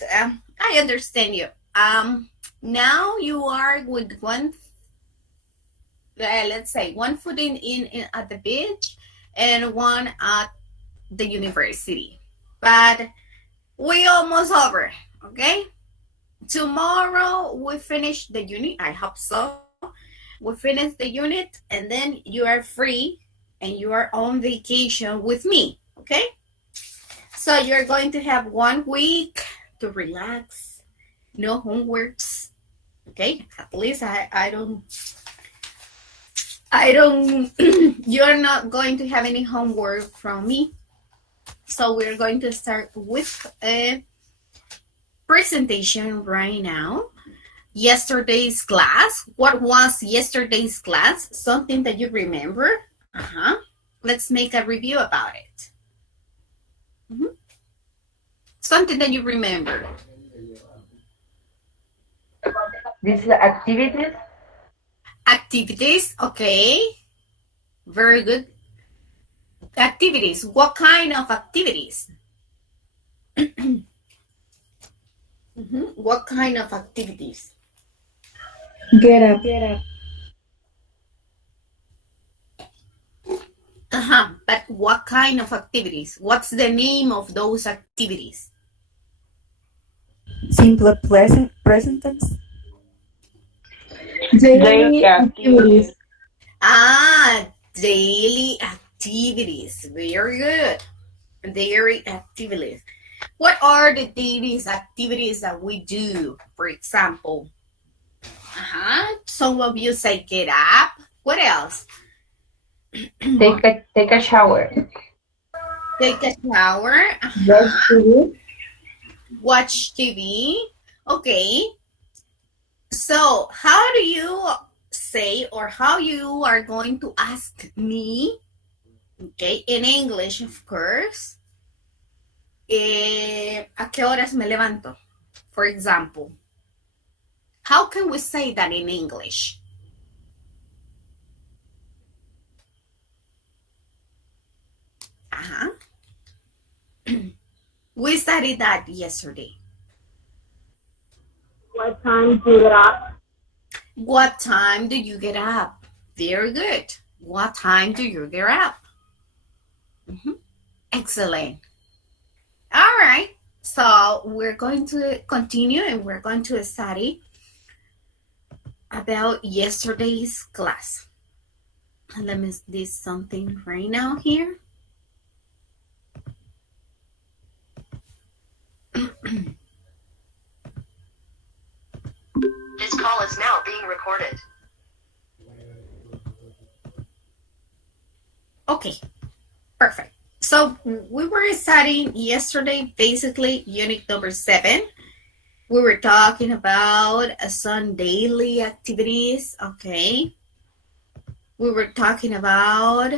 right. I understand you. Now you are with one, let's say, one foot in at the beach and one at the university. But we almost over, okay? Tomorrow we finish the unit. I hope so. We finish the unit and then you are free and you are on vacation with me, okay? So you're going to have 1 week to relax, no homeworks, okay? At least I don't, you're not going to have any homework from me. So we're going to start with a presentation right now. Yesterday's class. What was yesterday's class? Something that you remember? Let's make a review about it. Something that you remember. This is activities. Activities, okay. Very good. Activities. What kind of activities? What kind of activities? Get up. But what kind of activities? What's the name of those activities? Simple present tense. Daily activities. Daily activities. Very good. Daily activities. What are the daily activities that we do? For example, some of you say get up. What else? Take a shower. Take a shower. Watch TV. Watch TV. Okay. So how do you say, or how you are going to ask me, okay, in English, of course, ¿a qué horas me levanto? For example, how can we say that in English? We studied that yesterday. What time do you get up? What time do you get up? Very good. What time do you get up? Excellent. All right. So we're going to continue and we're going to study about yesterday's class. Let me do something right now here. This call is now being recorded. Okay, perfect. So we were studying yesterday, basically unit number 7. We were talking about some daily activities, okay? We were talking about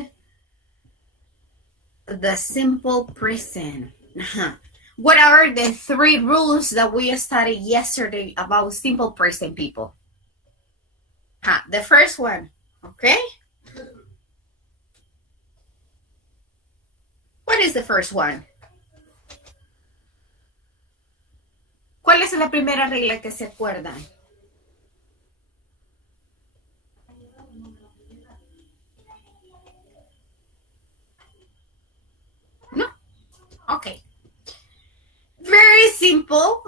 the simple present. What are the 3 rules that we studied yesterday about simple present, people? The first one, okay? What is the first one? ¿Cuál es la primera regla que se acuerdan? No? Okay. Very simple.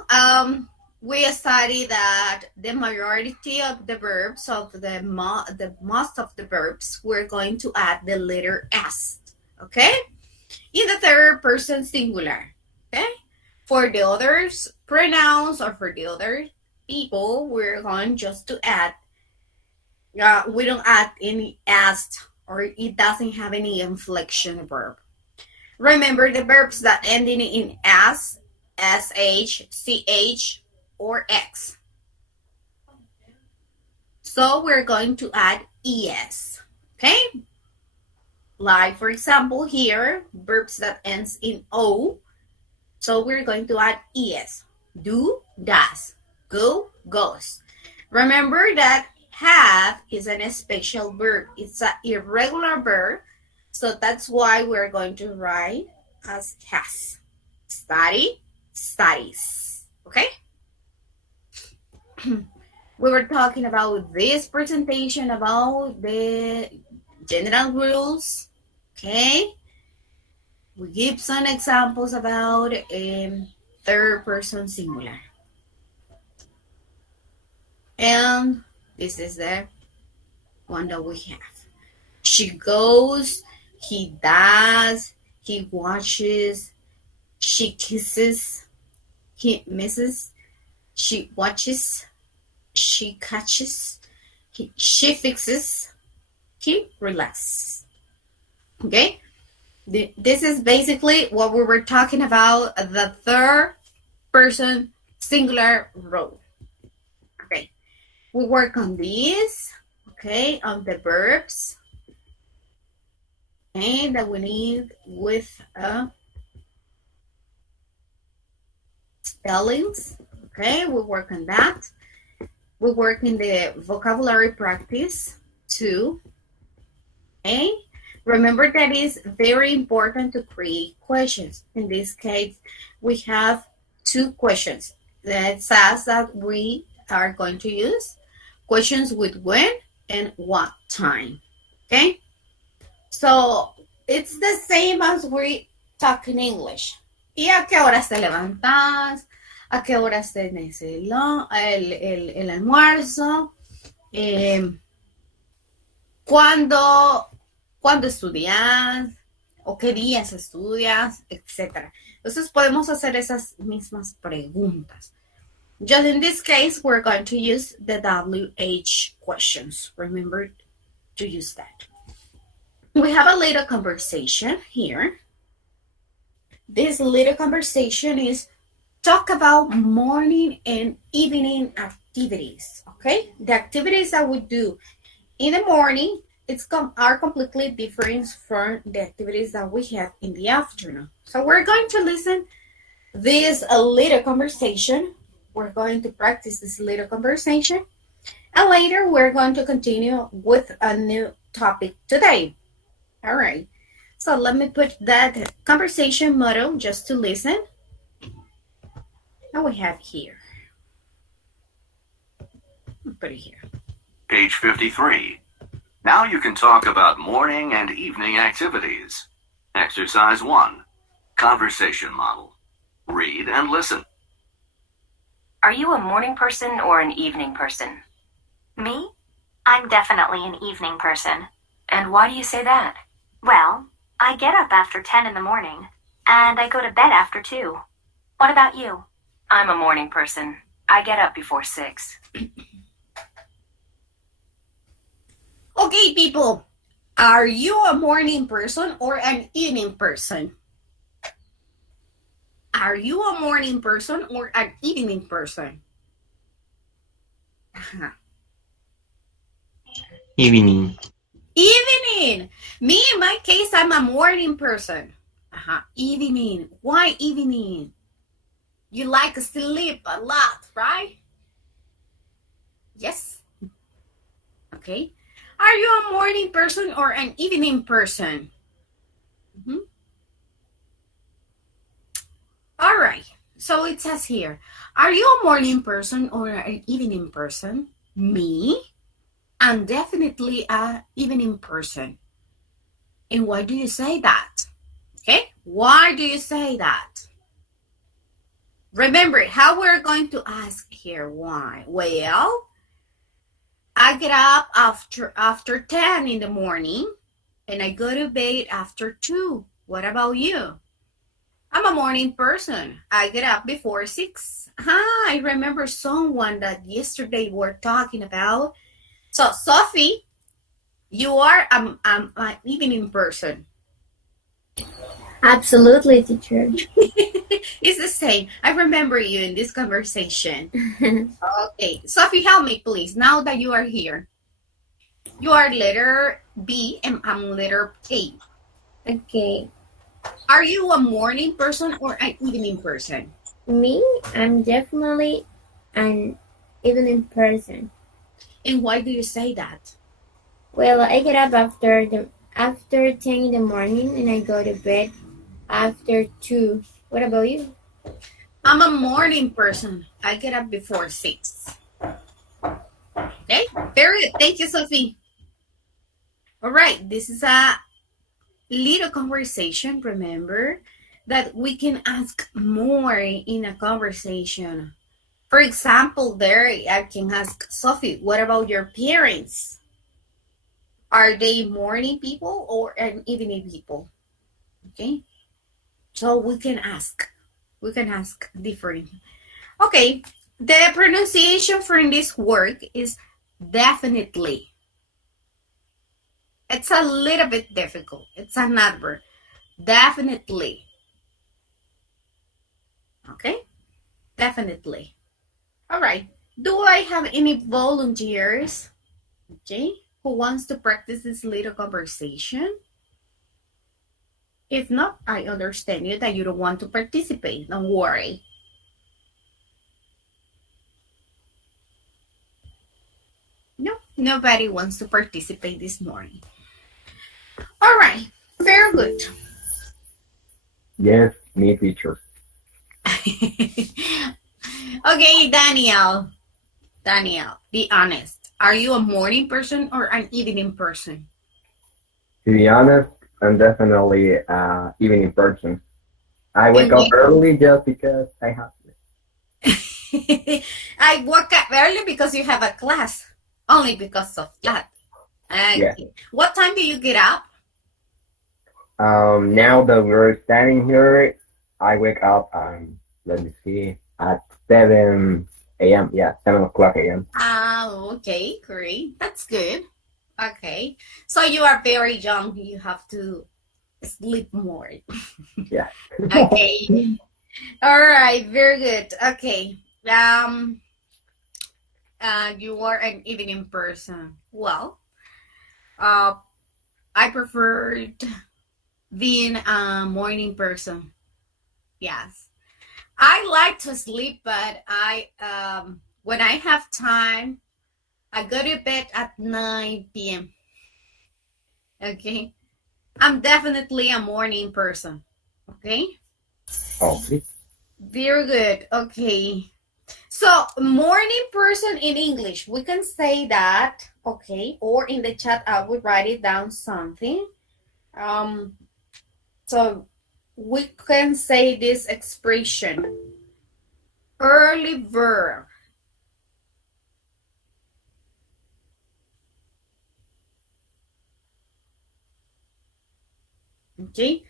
We study that the majority of the verbs, of the most of the verbs, we're going to add the letter S, okay? In the third person singular, okay? For the others pronouns or for the other people, we're going just to add, we don't add any S, or it doesn't have any inflection verb. Remember the verbs that end in S, SH, CH, or X. So we're going to add ES, okay? Like, for example, here, verbs that ends in O. So we're going to add ES. Do, does. Go, goes. Remember that have is an special verb. It's an irregular verb. So that's why we're going to write as has. Study, studies. Okay? We were talking about this presentation about the general rules. Okay? We give some examples about third person singular. And this is the one that we have. She goes, he does, he watches, she kisses, he misses, she watches, she catches, she fixes, he relaxes. Okay? This is basically what we were talking about, the third person singular role. Okay. We work on these, okay, on the verbs. And that we need with spellings. Okay, we work on that. We work in the vocabulary practice too. Okay, remember that is very important to create questions. In this case, we have 2 questions that says that we are going to use questions with when and what time. Okay. So it's the same as we talk in English. ¿Y a qué hora te levantas? ¿A qué hora tenés el almuerzo? ¿Cuándo estudias? ¿O qué días estudias? Etcétera. Entonces podemos hacer esas mismas preguntas. Just in this case, we're going to use the WH questions. Remember to use that. We have a little conversation here. This little conversation is talk about morning and evening activities, okay? The activities that we do in the morning are completely different from the activities that we have in the afternoon. So we're going to listen this little conversation. We're going to practice this little conversation. And later we're going to continue with a new topic today. All right, so let me put that conversation model just to listen. What we have here. I'll put it here. Page 53. Now you can talk about morning and evening activities. Exercise 1. Conversation model. Read and listen. Are you a morning person or an evening person? Me? I'm definitely an evening person. And why do you say that? Well, I get up after 10 in the morning, and I go to bed after 2. What about you? I'm a morning person. I get up before 6. Okay, people, are you a morning person or an evening person? Are you a morning person or an evening person? Evening. Evening. Me, in my case, I'm a morning person. Evening. Why evening? You like to sleep a lot, right? Yes. Okay. Are you a morning person or an evening person? All right. So it says here, are you a morning person or an evening person? Me? I'm definitely an evening person. And why do you say that? Okay, why do you say that? Remember how we're going to ask here why. Well, I get up after 10 in the morning and I go to bed after 2. What about you? I'm a morning person. I get up before 6. I remember someone that yesterday we're talking about. So, Sophie, you are an evening person. Absolutely, teacher. It's the same. I remember you in this conversation. Okay. Sophie, help me, please, now that you are here. You are letter B and I'm letter A. Okay. Are you a morning person or an evening person? Me, I'm definitely an evening person. And why do you say that? Well, I get up after 10 in the morning and I go to bed after 2. What about you? I'm a morning person. I get up before 6. Okay, very good. Thank you, Sophie. All right, this is a little conversation. Remember that we can ask more in a conversation. For example, there I can ask Sophie, what about your parents? Are they morning people or an evening people? Okay, so we can ask different. Okay, the pronunciation for this word is definitely. It's a little bit difficult. It's an adverb. Definitely. Okay? Definitely. All right. Do I have any volunteers? Okay. Who wants to practice this little conversation? If not, I understand you that you don't want to participate. Don't worry. No, nobody wants to participate this morning. All right. Very good. Yes, me, teacher. Okay, Daniel, be honest. Are you a morning person or an evening person? To be honest, I'm definitely evening person. I wake up early just because I have to. I wake up early because you have a class. Only because of that. Yeah. What time do you get up? Now that we're standing here, I wake up, let me see, at 7 a.m. Yeah, 7 o'clock a.m. Okay, great. That's good. Okay. So you are very young. You have to sleep more. Yeah. Okay. All right. Very good. Okay. You are an evening person. Well, I preferred being a morning person. Yes. I like to sleep, but when I have time, I go to bed at 9 p.m. Okay. I'm definitely a morning person. Okay. Okay. Very good. Okay. So, morning person in English, we can say that, okay, or in the chat, I would write it down something. So, we can say this expression, early verb. Okay,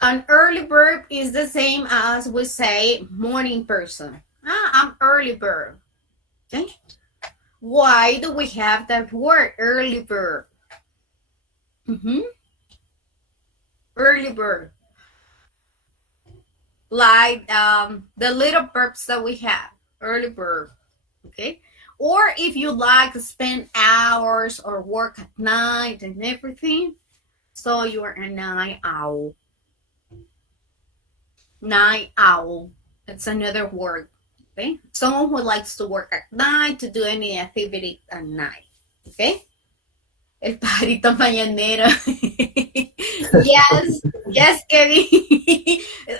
an early verb is the same as we say morning person. I'm early bird. Okay. Why do we have that word early bird? Early bird. Like the little verbs that we have. Early bird. Okay. Or if you like to spend hours or work at night and everything, so you are a night owl. Night owl. It's another word. Okay? Someone who likes to work at night, to do any activity at night. Okay? El pajarito mañanero. Yes, Kevin.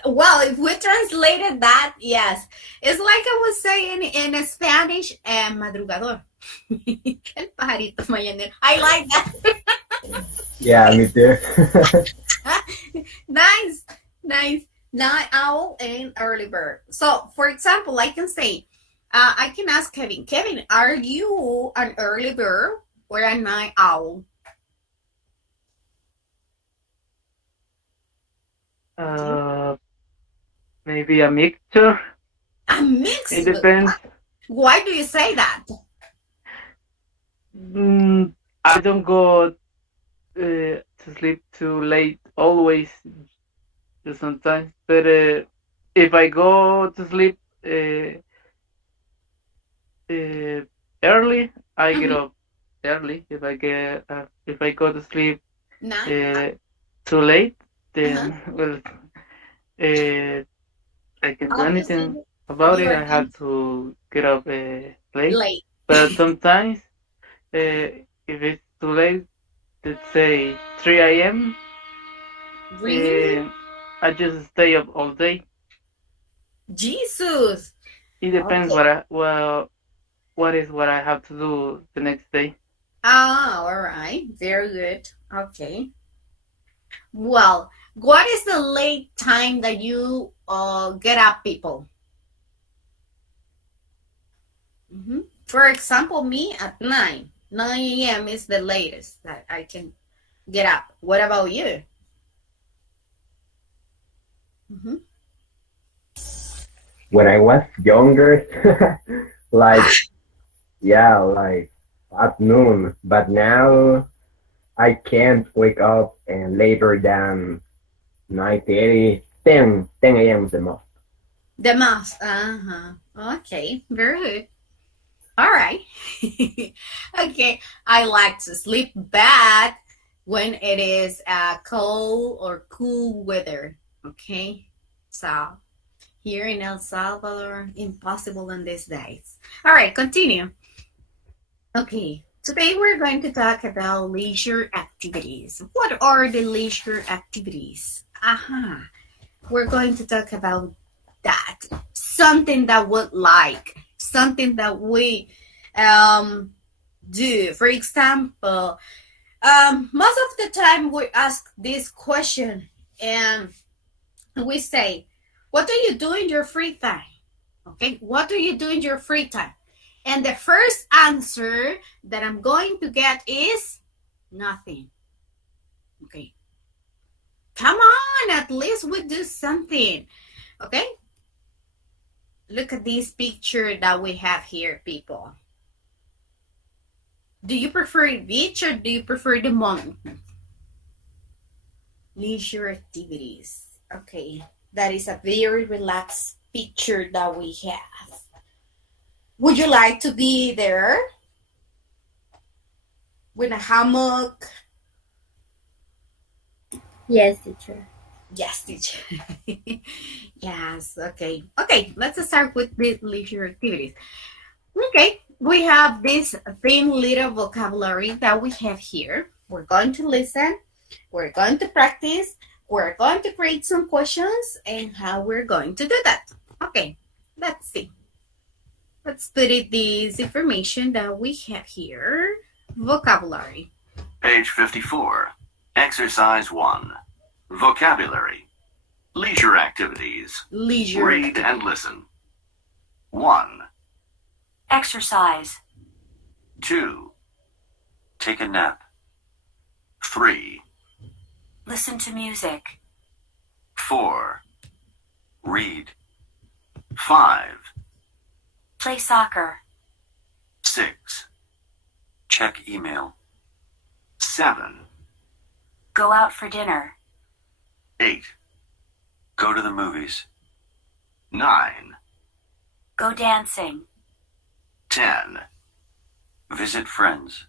Well, if we translated that, yes. It's like I was saying in Spanish, madrugador. El pajarito mañanero. I like that. Yeah, me too. Nice. Night owl and early bird. So, for example, I can say, I can ask Kevin, are you an early bird or a night owl? Maybe a mixture. A mixture? It depends. Why do you say that? I don't go to sleep too late always. Sometimes, but if I go to sleep early, I get up early. If I go to sleep too late, then well, I can't do anything about it. I have to get up late. But sometimes, if it's too late, let's say 3 a.m. Really? I just stay up all day. Jesus. It depends Okay. what is what I have to do the next day. Ah, all right. Very good. Okay. Well, what is the late time that you get up, people? For example, me at 9. 9 a.m. is the latest that I can get up. What about you? When I was younger, like, yeah, like at noon. But now I can't wake up and later than 9:30, 10 a.m. is the most. The most. Uh-huh. Okay. Very good. All right. Okay. I like to sleep bad when it is cold or cool weather. Okay. So here in El Salvador, impossible in these days. All right. Continue. Okay. Today we're going to talk about leisure activities. What are the leisure activities? We're going to talk about that. Something that we like, something that we do. For example, most of the time we ask this question and we say, what do you do in your free time? Okay, what do you do in your free time? And the first answer that I'm going to get is nothing. Okay. Come on, at least we do something. Okay? Look at this picture that we have here, people. Do you prefer the beach or do you prefer the mountain? Leisure activities. Okay. That is a very relaxed picture that we have. Would you like to be there? With a hammock? Yes, teacher. Yes, teacher. Yes, okay. Okay, let's start with the leisure activities. Okay, we have this thin little vocabulary that we have here. We're going to listen, we're going to practice, we're going to create some questions, and how we're going to do that. Okay, let's see. Let's put it this information that we have here. Vocabulary. Page 54. Exercise 1. Vocabulary. Leisure activities. Leisure. Read and listen. 1, Exercise. 2, take a nap. 3, Listen to music. 4, read. 5, Play soccer. 6, check email. 7, Go out for dinner. 8, go to the movies. 9, Go dancing. 10, visit friends.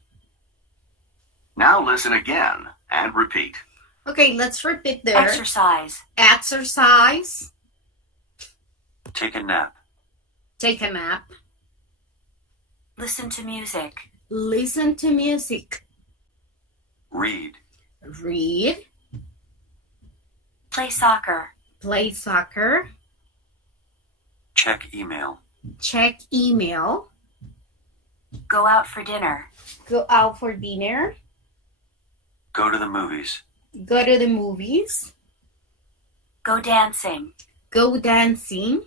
Now listen again and repeat. Okay, let's repeat there. Exercise. Exercise. Take a nap. Take a nap. Listen to music. Listen to music. Read. Read. Play soccer. Play soccer. Check email. Check email. Go out for dinner. Go out for dinner. Go to the movies. Go to the movies. Go dancing. Go dancing.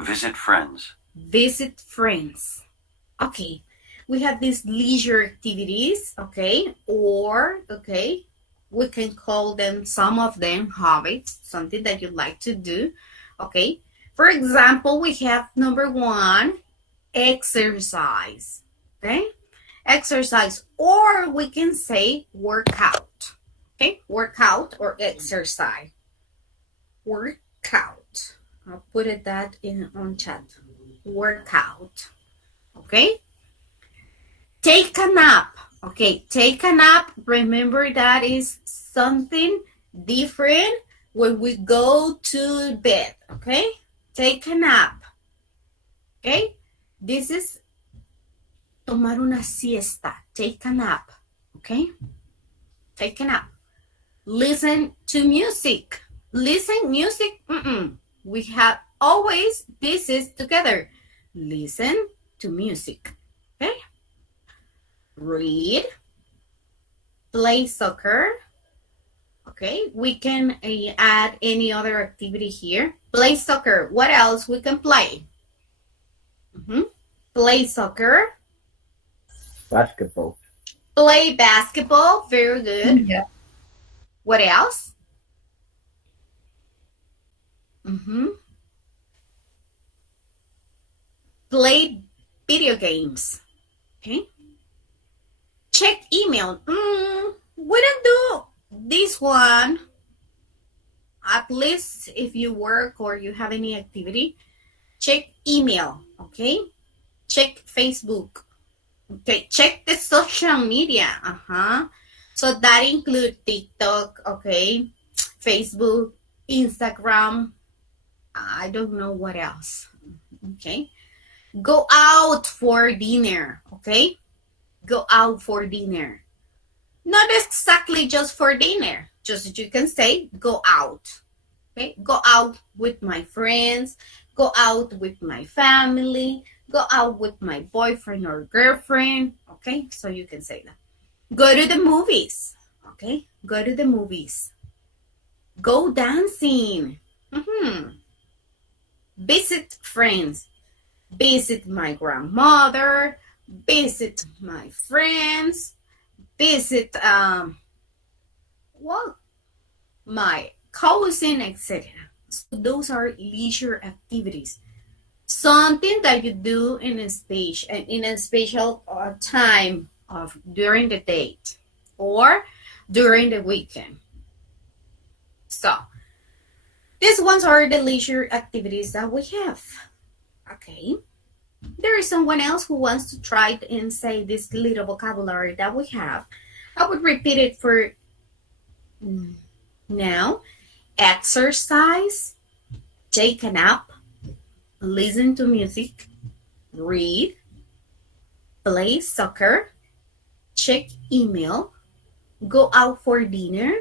Visit friends. Visit friends. Okay, we have these leisure activities, okay, or, okay, we can call them, some of them, hobbies, something that you like to do, okay. For example, we have number 1, exercise, okay, exercise, or we can say workout, okay, workout or exercise, workout. I'll put it that in on chat. Workout. Okay. Take a nap. Okay. Take a nap. Remember that is something different when we go to bed. Okay. Take a nap. Okay. This is tomar una siesta. Take a nap. Okay. Take a nap. Listen to music. Listen music. we have always pieces together. Listen to music. Okay? Read. Play soccer. Okay, we can add any other activity here. Play soccer. What else we can play? Play soccer. Basketball. Play basketball. Very good. Yeah. What else? Play video games. Okay. Check email. We don't do this one. At least if you work or you have any activity, check email. Okay. Check Facebook. Okay. Check the social media. So that includes TikTok. Okay. Facebook, Instagram. I don't know what else. Okay. Go out for dinner. Okay. Go out for dinner. Not exactly just for dinner. Just you can say go out. Okay. Go out with my friends. Go out with my family. Go out with my boyfriend or girlfriend. Okay. So you can say that. Go to the movies. Okay. Go to the movies. Go dancing. Visit friends. Visit my grandmother. Visit my friends. Visit my cousin, etc. So those are leisure activities. Something that you do in a special time of during the day or during the weekend. So these ones are the leisure activities that we have. Okay. There is someone else who wants to try and say this little vocabulary that we have. I would repeat it for now. Exercise, take a nap, listen to music, read, play soccer, check email, go out for dinner,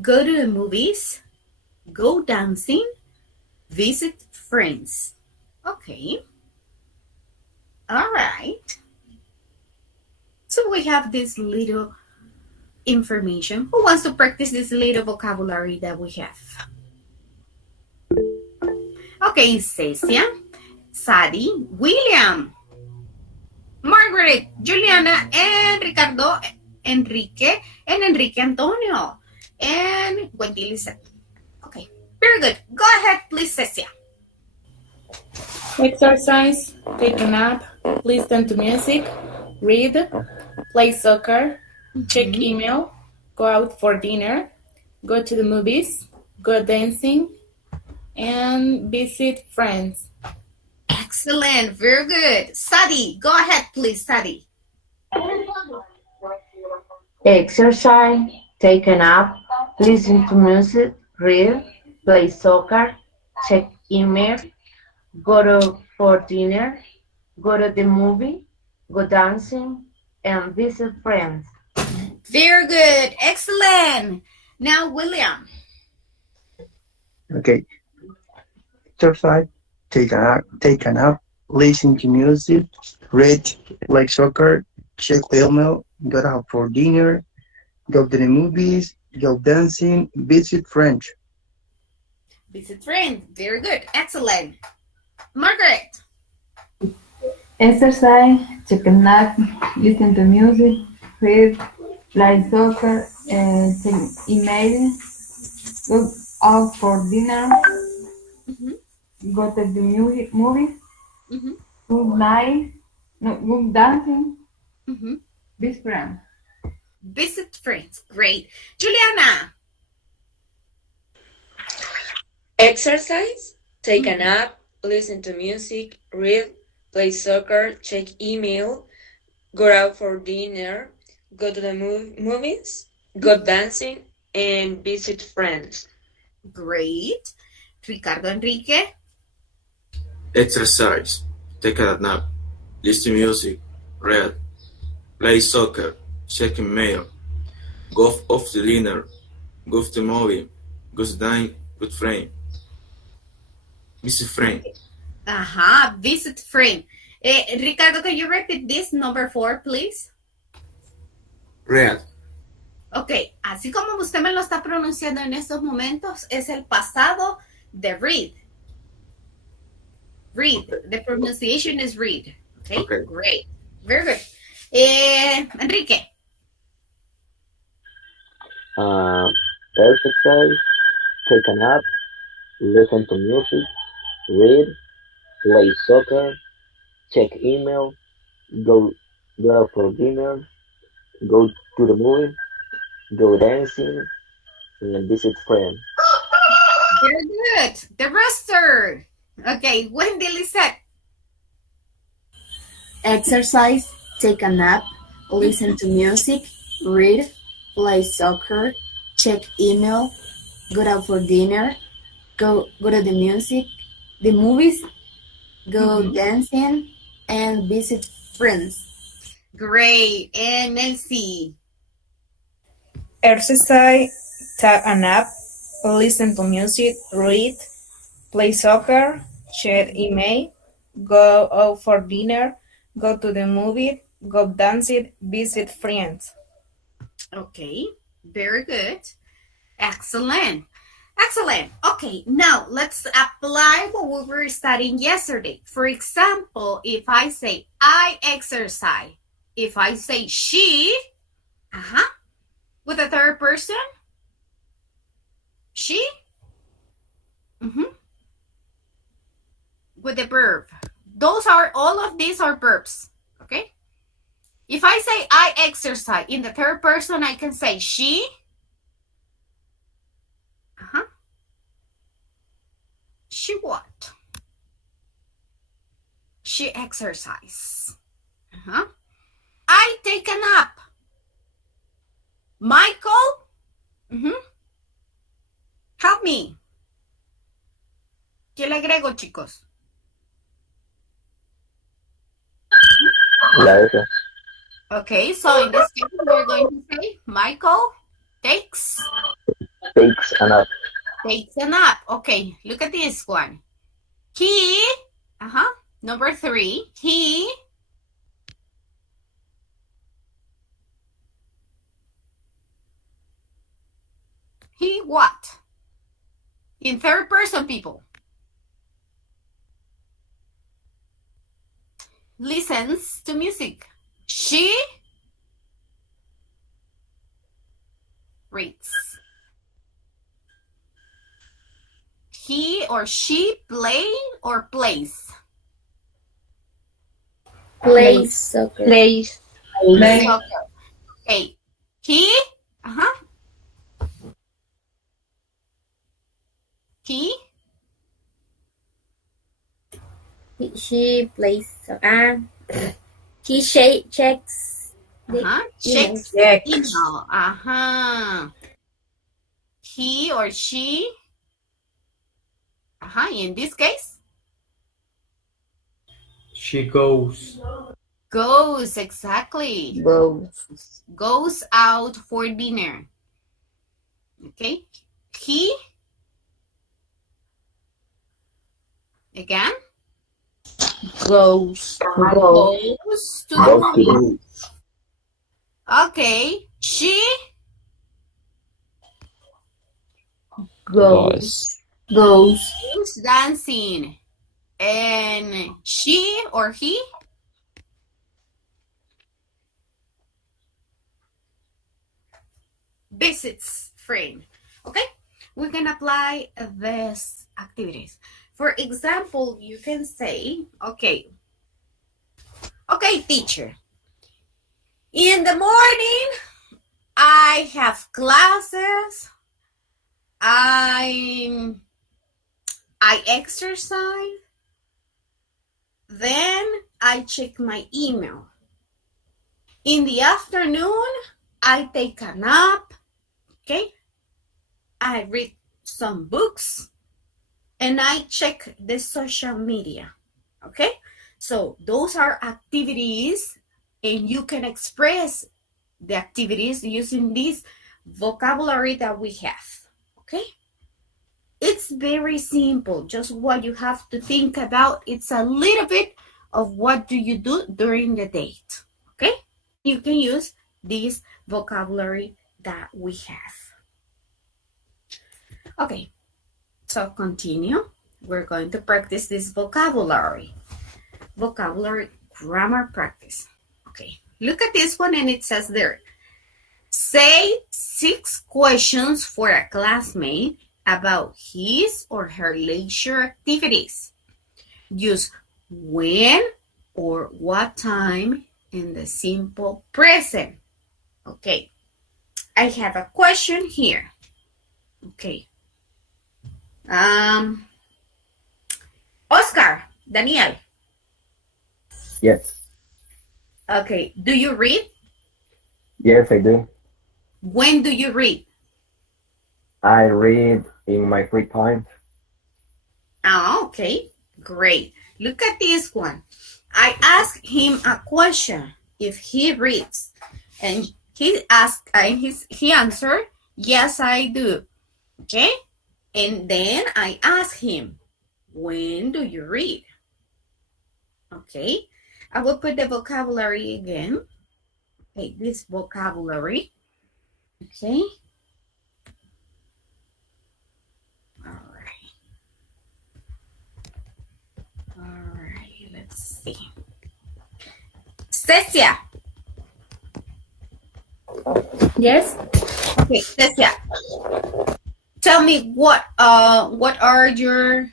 go to the movies, go dancing, visit friends. Okay. All right. So we have this little information. Who wants to practice this little vocabulary that we have? Okay, Cecia, Sadie, William, Margaret, Juliana, and Ricardo, Enrique, and Enrique Antonio, and Wendy Lisette. Okay, very good. Go ahead, please, Cecia. Exercise, take a nap, listen to music, read, play soccer, check email, go out for dinner, go to the movies, go dancing, and visit friends. Excellent. Very good. Sadie, go ahead, please, Sadie. Exercise, take a nap, listen to music, read, play soccer, check email, go for dinner, go to the movie, go dancing, and visit friends. Very good. Excellent. Now, William. Okay. Exercise, take a nap, listen to music, read, play soccer, check the email, go out for dinner, go to the movies, go dancing, visit friends. Visit friends. Very good. Excellent. Margaret. Exercise, take a nap, listen to music, read, play soccer, check email, go out for dinner, go to the movie, go dancing, visit friends. Visit friends. Great. Juliana. Exercise, take a nap, listen to music, read, play soccer, check email, go out for dinner, go to the movies, go dancing, and visit friends. Great. Ricardo Enrique. Exercise, take a nap, listen to music, read, play soccer, check email, go off to dinner, go to the movie, go to dine with friends. visit friend. Visit friend. Ricardo, can you repeat this number 4, please? Read. Ok, así como usted me lo está pronunciando en estos momentos, es el pasado de read. Read. The pronunciation is read. Okay. Great. Very good. Enrique. Exercise, take a nap, listen to music, read, play soccer, check email, go out for dinner, go to the movie, go dancing, and visit friends. Very good. The rooster. Okay, Wendy Lisette. Exercise, take a nap, listen to music, read, play soccer, check email, go out for dinner, go to the movies, go dancing, and visit friends. Great. And Nancy. Exercise, take a nap, listen to music, read, play soccer, check email, go out for dinner, go to the movie, go dancing, visit friends. Okay, very good. Excellent. Excellent. Okay, now let's apply what we were studying yesterday. For example, if I say I exercise, if I say she, with the third person, she, with the verb. All of these are verbs, okay? If I say I exercise in the third person, I can say she. She what? She exercise. I take a nap. Michael? Help me. ¿Qué le agrego, chicos? Okay, so in this case, we're going to say Michael takes a nap. Takes a nap. Okay, look at this one. He, number 3, he what? In third person, people. Listens to music. She reads. He or she play or plays? Plays soccer. Plays. Soccer. Okay. He, She plays soccer. He checks checks email. He or she, in this case, she goes. Goes, exactly. Goes out for dinner. Okay. He, again, goes to the movie. Okay. She goes dancing. And she or he visits friend. Okay, we can apply these activities. For example, you can say, okay, teacher, in the morning I have classes, I exercise, then I check my email. In the afternoon, I take a nap, okay? I read some books, and I check the social media, okay? So those are activities, and you can express the activities using this vocabulary that we have, okay? It's very simple. Just what you have to think about. It's a little bit of what do you do during the date. Okay? You can use this vocabulary that we have. Okay, so continue. We're going to practice this vocabulary. Vocabulary grammar practice. Okay, look at this one and it says there, say 6 questions for a classmate about his or her leisure activities. Use when or what time in the simple present. Okay, I have a question here. Okay. Oscar, Daniel. Yes. Okay, do you read? Yes, I do. When do you read? I read in my free time. Oh, okay, great. Look at this one. I asked him a question if he reads, and he answered, yes, I do. Okay, and then I asked him, when do you read? Okay, I will put the vocabulary again. Okay, this vocabulary. Okay. All right, let's see. Cecia. Yes. Okay, Cecia. Tell me what are your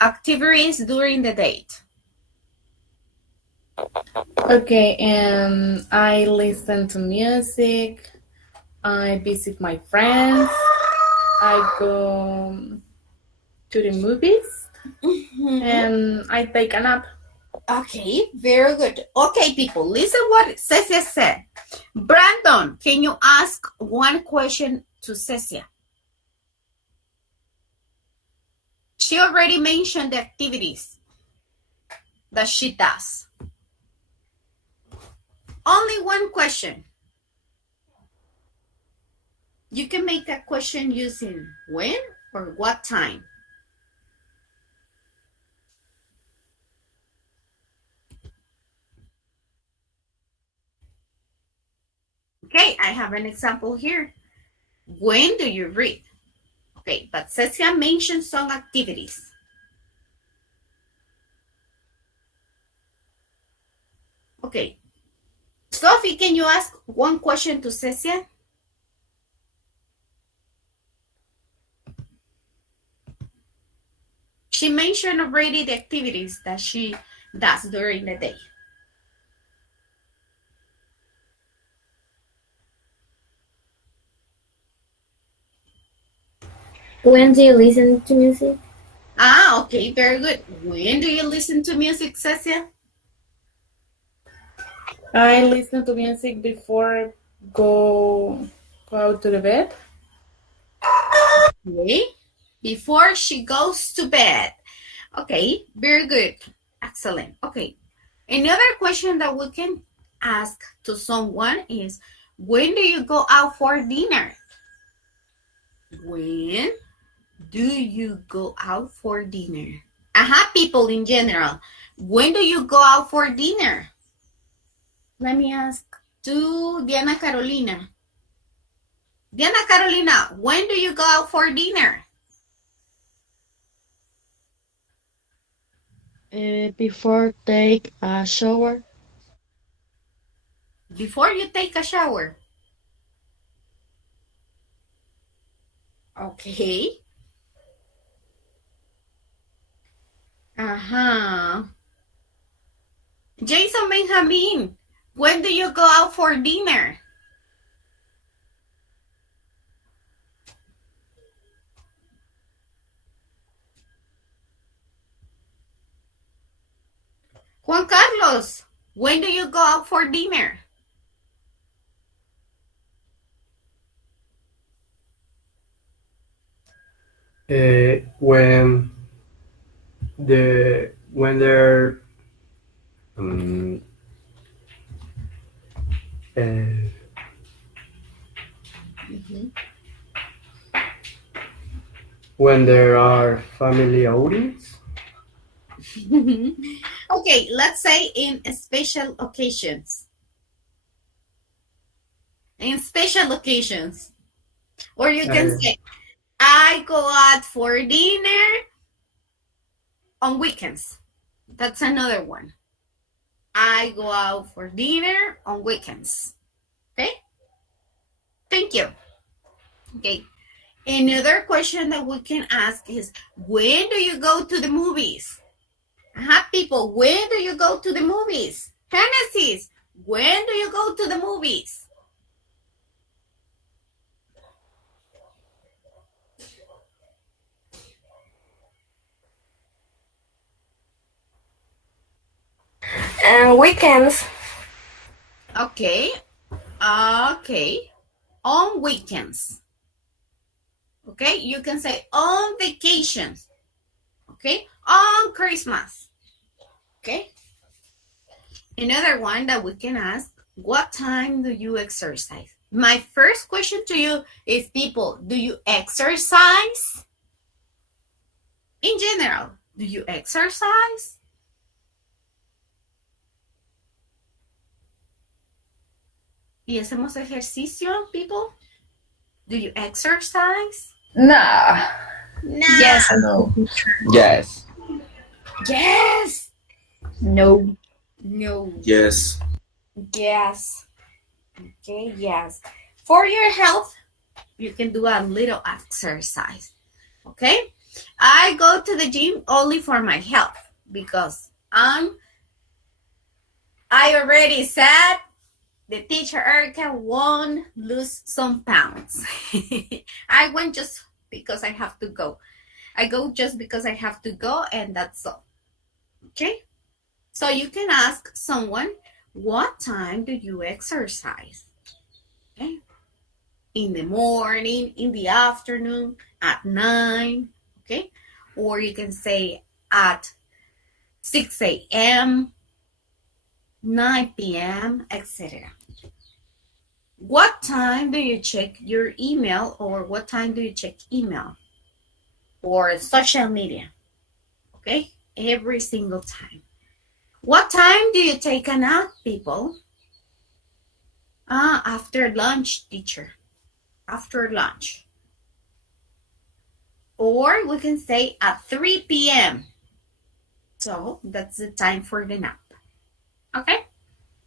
activities during the date? Okay, I listen to music, I visit my friends, I go to the movies, and I take a nap. Okay, very good. Okay, people, listen what Cecia said. Brandon, can you ask one question to Cecia? She already mentioned the activities that she does. Only one question. You can make a question using when or what time. Okay, I have an example here. When do you read? Okay, but Cecia mentioned some activities. Okay. Sophie, can you ask one question to Cecia? She mentioned already the activities that she does during the day. When do you listen to music? Ah, okay, very good. When do you listen to music, Cecia? I listen to music before go out to the bed. Okay, before she goes to bed. Okay, very good. Excellent. Okay, another question that we can ask to someone is, when do you go out for dinner? When do you go out for dinner? People in general. When do you go out for dinner? Let me ask to Diana Carolina. Diana Carolina, when do you go out for dinner? Before take a shower. Before you take a shower. Okay. Jason Benjamin, when do you go out for dinner? Juan Carlos, when do you go out for dinner? When they're When there are family outings. Okay, let's say in special occasions. In special occasions. Or you can say, I go out for dinner on weekends. That's another one. I go out for dinner on weekends. Okay? Thank you. Okay. Another question that we can ask is, when do you go to the movies? People, when do you go to the movies? Genesis, when do you go to the movies? Weekends. Okay. Okay. On weekends. Okay, you can say on vacations. Okay, on Christmas. Okay. Another one that we can ask, what time do you exercise? My first question to you is, people, do you exercise? In general, do you exercise? ¿Y hacemos ejercicio, people? Do you exercise? Nah. No. Yes and no. Yes. Yes. No. No. Yes. Yes. Okay, yes. For your health, you can do a little exercise. Okay? I go to the gym only for my health because I already said the teacher Erica won't lose some pounds. I went just because I have to go. I go just because I have to go, and that's all. Okay? So you can ask someone, what time do you exercise? Okay? In the morning, in the afternoon, at 9, okay? Or you can say at 6 a.m., 9 p.m., etc. What time do you check your email, or what time do you check email or social media? Okay, every single time. What time do you take a nap, people? After lunch, teacher. After lunch. Or we can say at 3 p.m. So that's the time for the nap. Okay?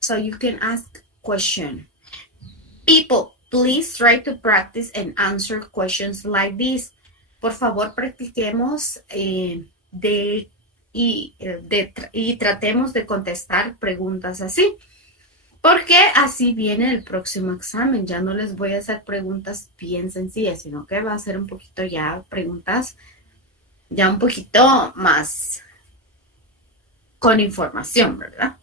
So you can ask question. People, please try to practice and answer questions like this. Por favor, practiquemos y tratemos de contestar preguntas así. Porque así viene el próximo examen. Ya no les voy a hacer preguntas bien sencillas, sino que va a ser un poquito ya preguntas ya un poquito más con información, ¿verdad?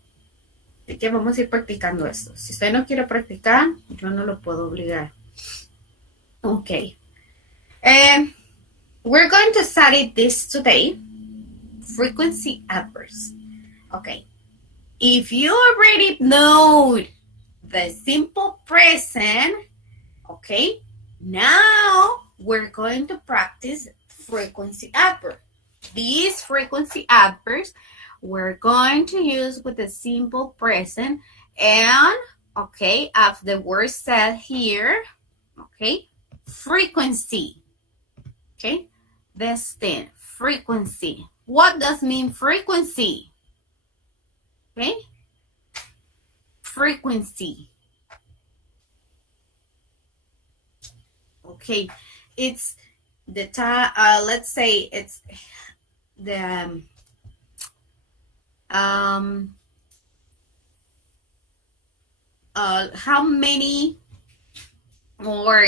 Así que vamos a ir practicando esto. Si usted no quiere practicar, yo no lo puedo obligar. Okay. We're going to study this today. Frequency adverbs. Okay. If you already know the simple present, okay, now we're going to practice frequency adverbs. These frequency adverbs we're going to use with the simple present and, okay, as the word said here, okay, frequency, okay, this thing, frequency. What does mean frequency? Okay, frequency. Okay, it's the time, let's say it's the, how many or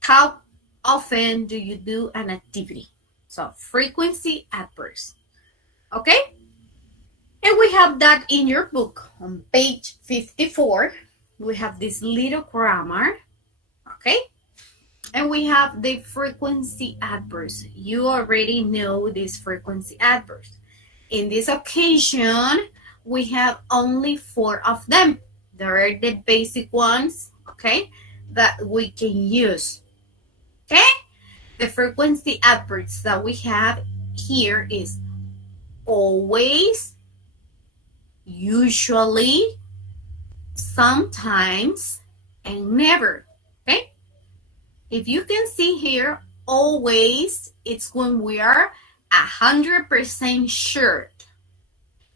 how often do you do an activity? So frequency adverbs. Okay? And we have that in your book on page 54. We have this little grammar. Okay? And we have the frequency adverbs. You already know these frequency adverbs. In this occasion, we have only 4 of them. There are the basic ones, okay, that we can use. Okay? The frequency adverbs that we have here is always, usually, sometimes, and never. Okay? If you can see here, always, it's when we are 100% sure.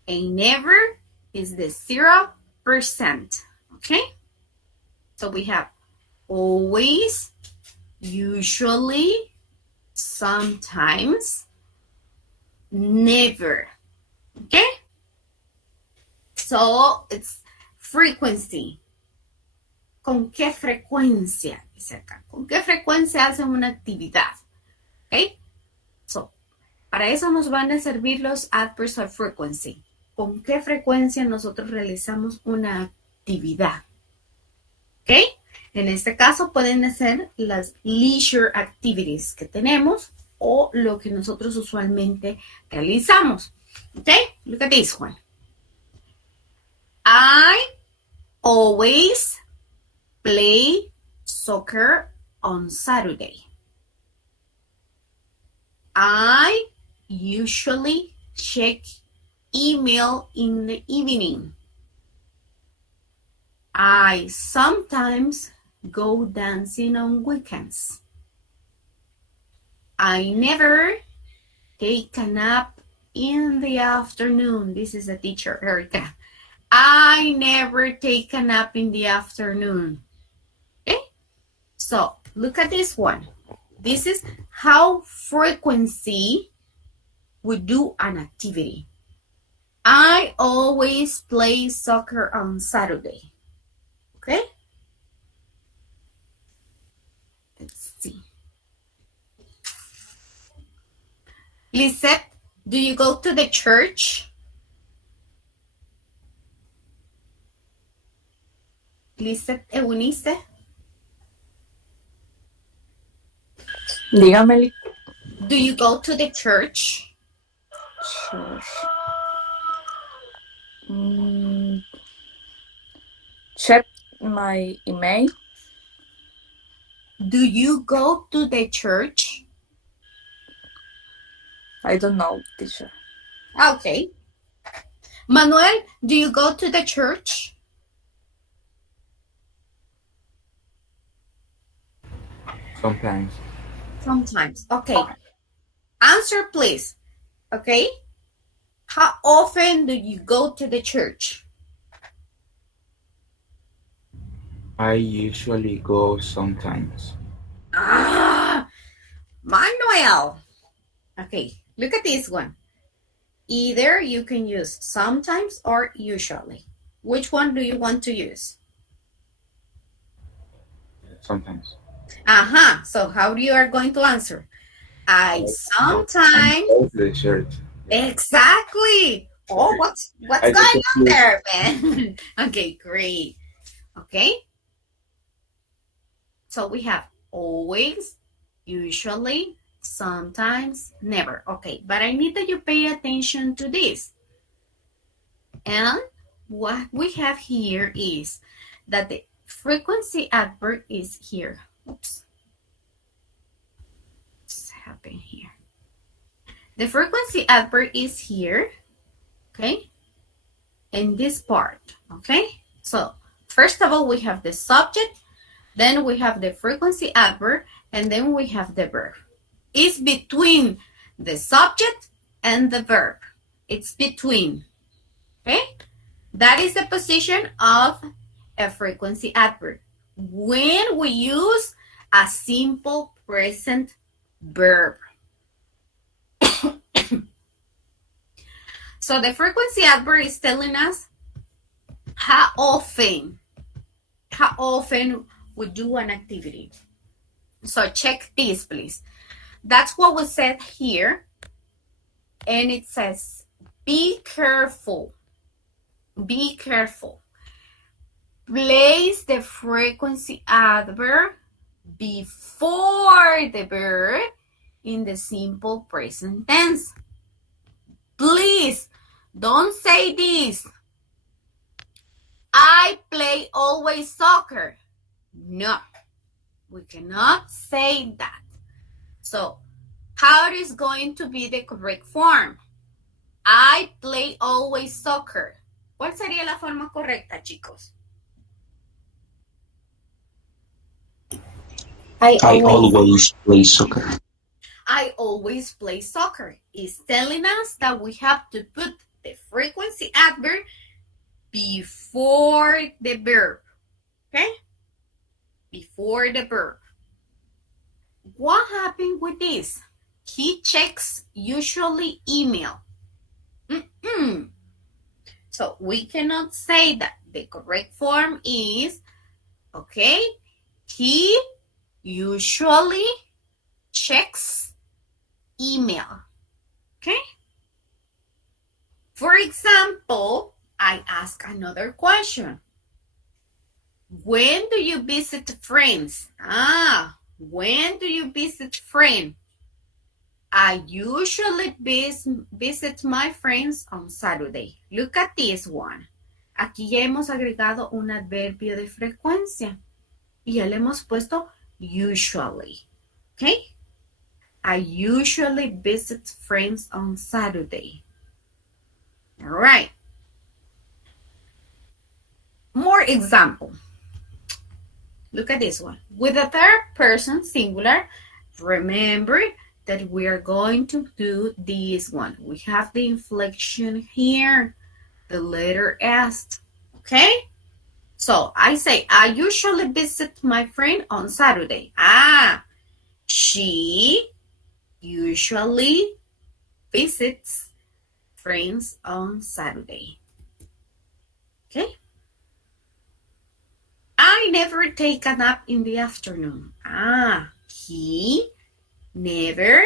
And never is the 0%. Okay? So we have always, usually, sometimes, never. Okay? So it's frequency. ¿Con qué frecuencia? Dice acá. ¿Con qué frecuencia hacen una actividad? Okay? So, para eso nos van a servir los adverbs of frequency. ¿Con qué frecuencia nosotros realizamos una actividad? ¿Ok? En este caso pueden ser las leisure activities que tenemos o lo que nosotros usualmente realizamos. ¿Ok? Look at this one. I always play soccer on Saturday. I usually check email in the evening. I sometimes go dancing on weekends. I never take a nap in the afternoon. This is a teacher, Erica. I never take a nap in the afternoon. Okay? So look at this one. This is how frequency we do an activity. I always play soccer on Saturday. Okay? Let's see. Lisette, do you go to the church? Lisette Eunice? Dígame. Do you go to the church? Church. Check my email. Do you go to the church? I don't know, teacher. Okay. Manuel, do you go to the church? Sometimes. Sometimes. Okay. Answer, please. Okay. How often do you go to the church? I usually go sometimes. Manuel. Okay, look at this one. Either you can use sometimes or usually. Which one do you want to use? Sometimes. So how you are going to answer? I sometimes. Go to the church. Exactly. Oh, what's going on there, man? Okay, great. Okay. So we have always, usually, sometimes, never. Okay, but I need that you pay attention to this. And what we have here is that the frequency adverb is here. Oops. What's happening here? The frequency adverb is here, okay? In this part, okay? So, first of all, we have the subject, then we have the frequency adverb, and then we have the verb. It's between the subject and the verb. It's between, okay? That is the position of a frequency adverb. When we use a simple present verb. So the frequency adverb is telling us how often we do an activity. So check this, please. That's what was said here. And it says, be careful. Be careful. Place the frequency adverb before the verb in the simple present tense. Please don't say this. I play always soccer. No, we cannot say that. So, how is going to be the correct form? I play always soccer. ¿Cuál sería la forma correcta, chicos? I always play soccer. I always play soccer. It's telling us that we have to put the frequency adverb before the verb. Okay? Before the verb. What happened with this? He checks usually email. So we cannot say that. The correct form is, okay, he usually checks email. Okay? For example, I ask another question. When do you visit friends? When do you visit friends? I usually visit my friends on Saturday. Look at this one. Aquí ya hemos agregado un adverbio de frecuencia. Y ya le hemos puesto usually. Okay? I usually visit friends on Saturday. All right. More example. Look at this one. With the third person singular, remember that we are going to do this one. We have the inflection here, the letter S. Okay? So I say, I usually visit my friend on Saturday. She usually visits friends on Saturday. Okay? I never take a nap in the afternoon. He never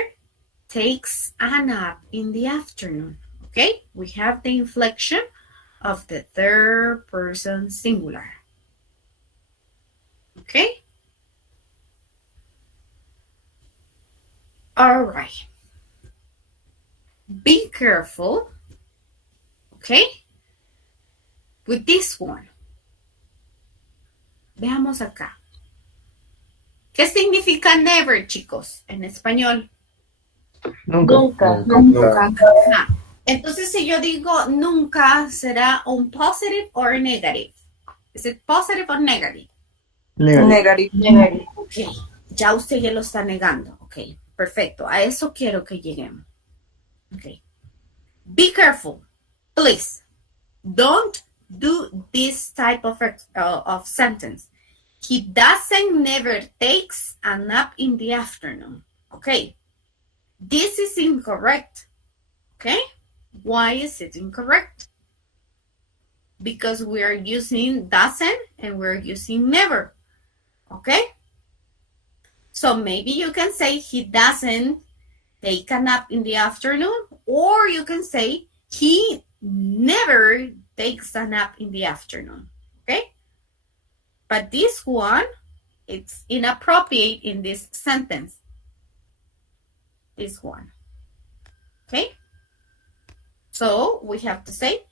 takes a nap in the afternoon. Okay? We have the inflection of the third person singular. Okay? All right. Be careful, okay, with this one. Veamos acá. ¿Qué significa never, chicos, en español? Nunca. Entonces, si yo digo nunca, ¿será un positive or negative? Is it positive or negative? Negative. Ok, ya usted ya lo está negando. Ok, perfecto. A eso quiero que lleguemos. Ok. Be careful, please. Don't do this type of sentence. He doesn't never takes a nap in the afternoon. Okay. This is incorrect. Okay. Why is it incorrect? Because we are using doesn't and we're using never. Okay. So maybe you can say he doesn't take a nap in the afternoon, or you can say he never takes a nap in the afternoon. Okay. But this one, it's inappropriate in this sentence. This one. Okay. So we have to say,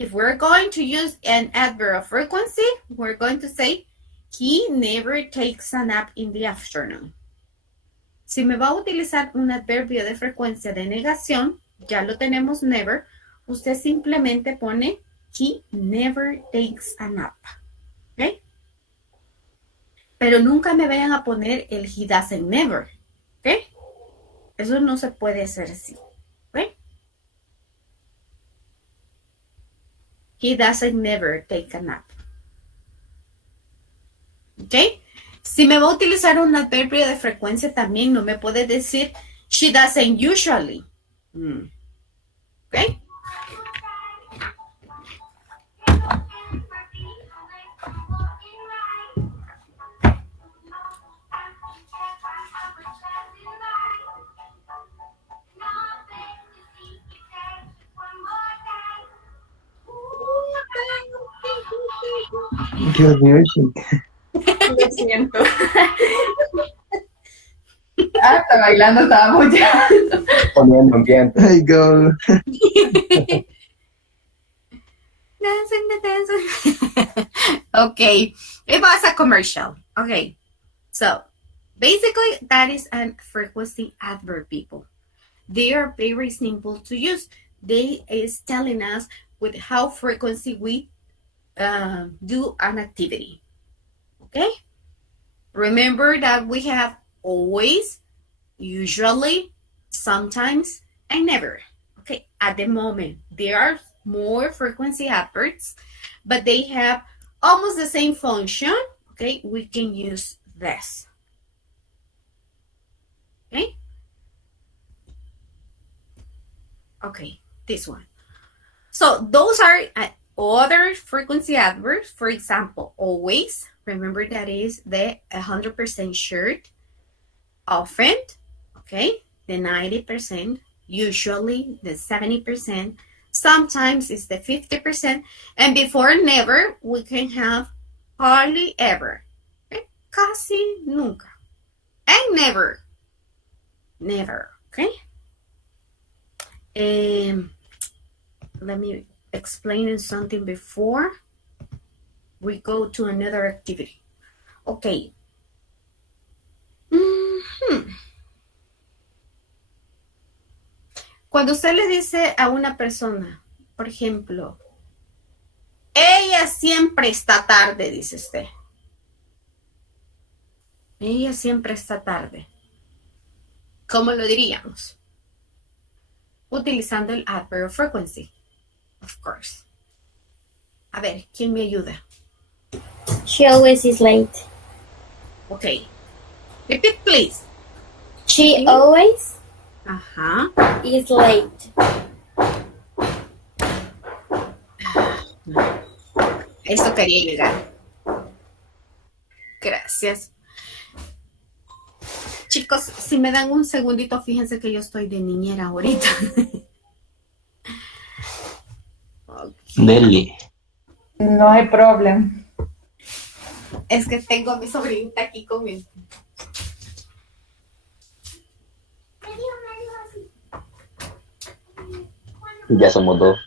if we're going to use an adverb of frequency, we're going to say, he never takes a nap in the afternoon. Si me va a utilizar un adverbio de frecuencia de negación, ya lo tenemos never, usted simplemente pone, he never takes a nap. ¿Ok? Pero nunca me vayan a poner el he doesn't never. ¿Ok? Eso no se puede hacer así. ¿Ok? He doesn't never take a nap. ¿Ok? Si me va a utilizar un adverbio de frecuencia también, no me puede decir she doesn't usually. ¿Ok? Good music. Lo siento. Hasta bailando estábamos ya. Poniendo ambiente. Hey, go. Okay, it was a commercial. Okay, so Basically, that is a frequency adverb, people. They are very simple to use. They is telling us with how frequency we do an activity. Okay? Remember that we have always, usually, sometimes, and never. Okay, at the moment, there are more frequency adverbs, but they have almost the same function. Okay, we can use this. Okay? Okay, this one. So those are other frequency adverbs. For example, always. Remember that is the 100% sure. Often, okay, the 90%. Usually the 70%. Sometimes it's the 50%. And before never, we can have hardly ever. Okay? Casi nunca. And never. Never, okay? Let me explain something before we go to another activity. Okay. Cuando usted le dice a una persona, por ejemplo, ella siempre está tarde, dice usted. Ella siempre está tarde. ¿Cómo lo diríamos? Utilizando el adverb of frequency, of course. A ver, ¿quién me ayuda? She always is late. Okay. Repeat, please. She always is late. Eso quería llegar. Gracias. Chicos, si me dan un segundito, fíjense que yo estoy de niñera ahorita. Okay. Deli. No hay problema. Es que tengo a mi sobrinita aquí conmigo. Ya somos dos.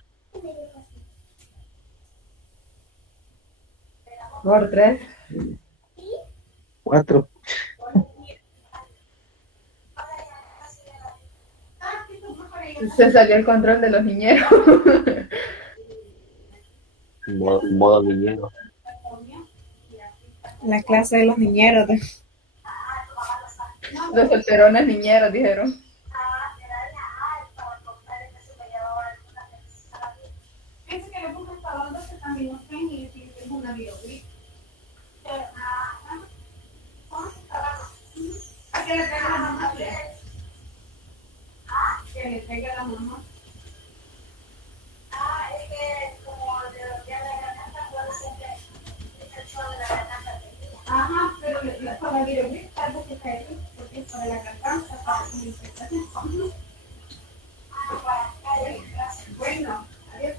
Por 3. 4. Se salió el control de los niñeros. Modo niñero. La clase de los niñeros. Los solterones niñeros, dijeron. Que le traiga la mamá. Es que como ya la garganta, puede ser que el show de la garganta. Ajá, pero para la virogrip tal vez se cae, porque es para la garganta, para la infección. Bueno, adiós.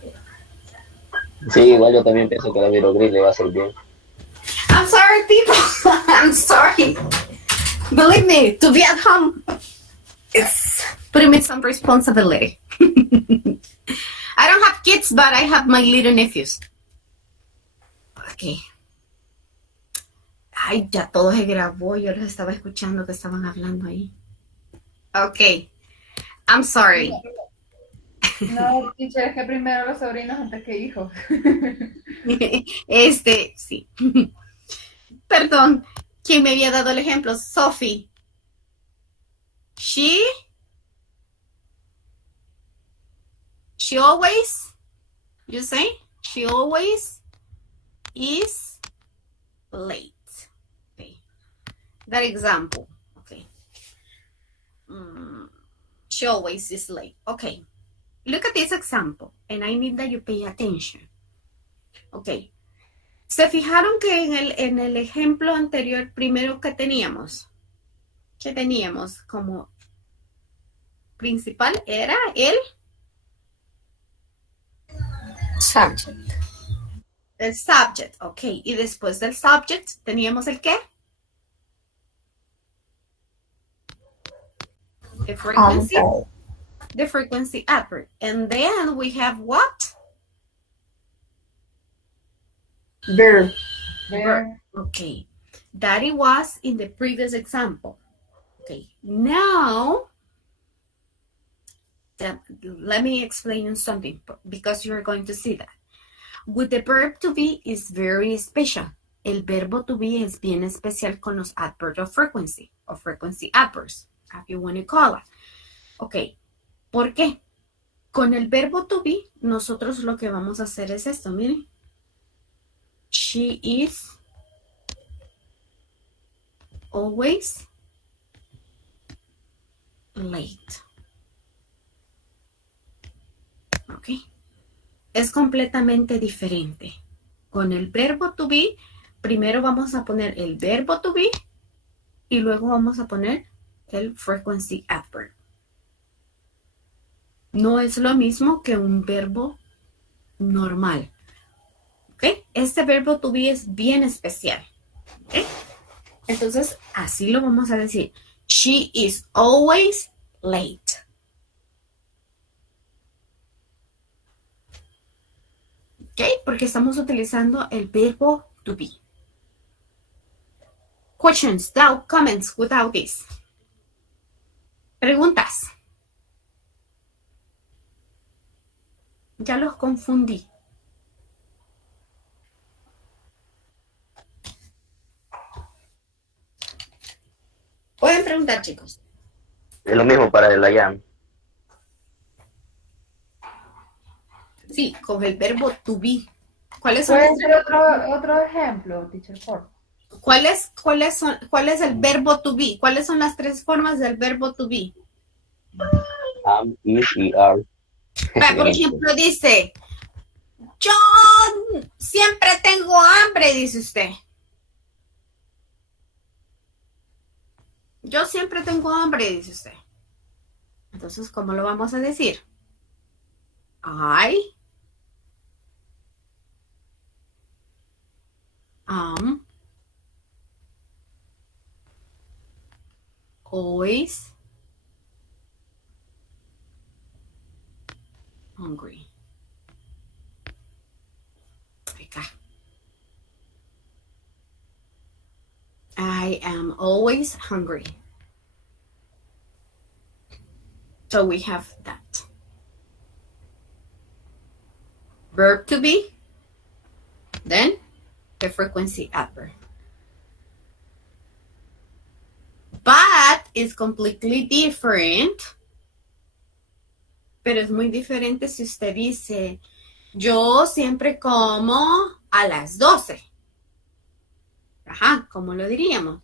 Sí, igual yo también pienso que la virogris le va a hacer bien. I'm sorry, people. I'm sorry. Believe me, to be at home, it's putting me some responsibility. I don't have kids, but I have my little nephews. Okay. Ay, ya todo se grabó. Yo los estaba escuchando que estaban hablando ahí. Okay. I'm sorry. No, teacher, es que primero los sobrinos antes que hijos. Sí. Perdón. ¿Quién me había dado el ejemplo? Sophie. She always, you say? She always is late. Okay. That example. Okay. She always is late. Okay. Look at this example, and I need that you pay attention. Okay. ¿Se fijaron que en el ejemplo anterior, primero que teníamos? ¿Qué teníamos como principal? Era el Subject. el subject, ok. Y después del subject, ¿teníamos el qué? The frequency. The frequency adverb. And then we have what? Verb. Verb. Okay. That it was in the previous example. Okay, now let me explain you something because you're going to see that. With the verb to be is very special. El verbo to be es bien especial con los adverbs of frequency or frequency adverbs, if you want to call it. Ok, ¿por qué? Con el verbo to be, nosotros lo que vamos a hacer es esto, miren. She is always late. Ok. Es completamente diferente. Con el verbo to be, primero vamos a poner el verbo to be y luego vamos a poner el frequency adverb. No es lo mismo que un verbo normal. ¿Ok? Este verbo to be es bien especial. ¿Ok? Entonces, así lo vamos a decir. She is always late. ¿Ok? Porque estamos utilizando el verbo to be. Questions, doubt, comments without this. Preguntas. Ya los confundí. Pueden preguntar, chicos. Es lo mismo para el I am. Sí, con el verbo to be. ¿Cuáles son? ¿Puede ser otro ejemplo, teacher, por? ¿Cuál es el verbo to be? ¿Cuáles son las tres formas del verbo to be? Am, is y are. Por ejemplo, dice, yo siempre tengo hambre, dice usted. Yo siempre tengo hambre, dice usted. Entonces, ¿cómo lo vamos a decir? I am always hungry. Acá. I am always hungry. So we have that. Verb to be, then the frequency adverb. But it's completely different. Pero es muy diferente si usted dice, yo siempre como a las 12. Ajá, ¿cómo lo diríamos?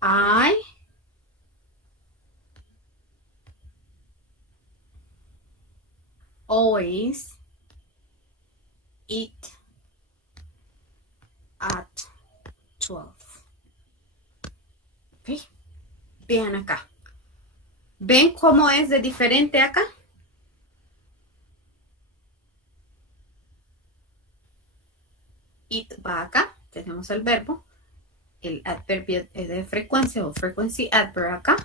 I always eat at 12. ¿Ok? Vean acá. ¿Ven cómo es de diferente acá? It va acá, tenemos el verbo, el adverbio de frecuencia o frequency adverb acá,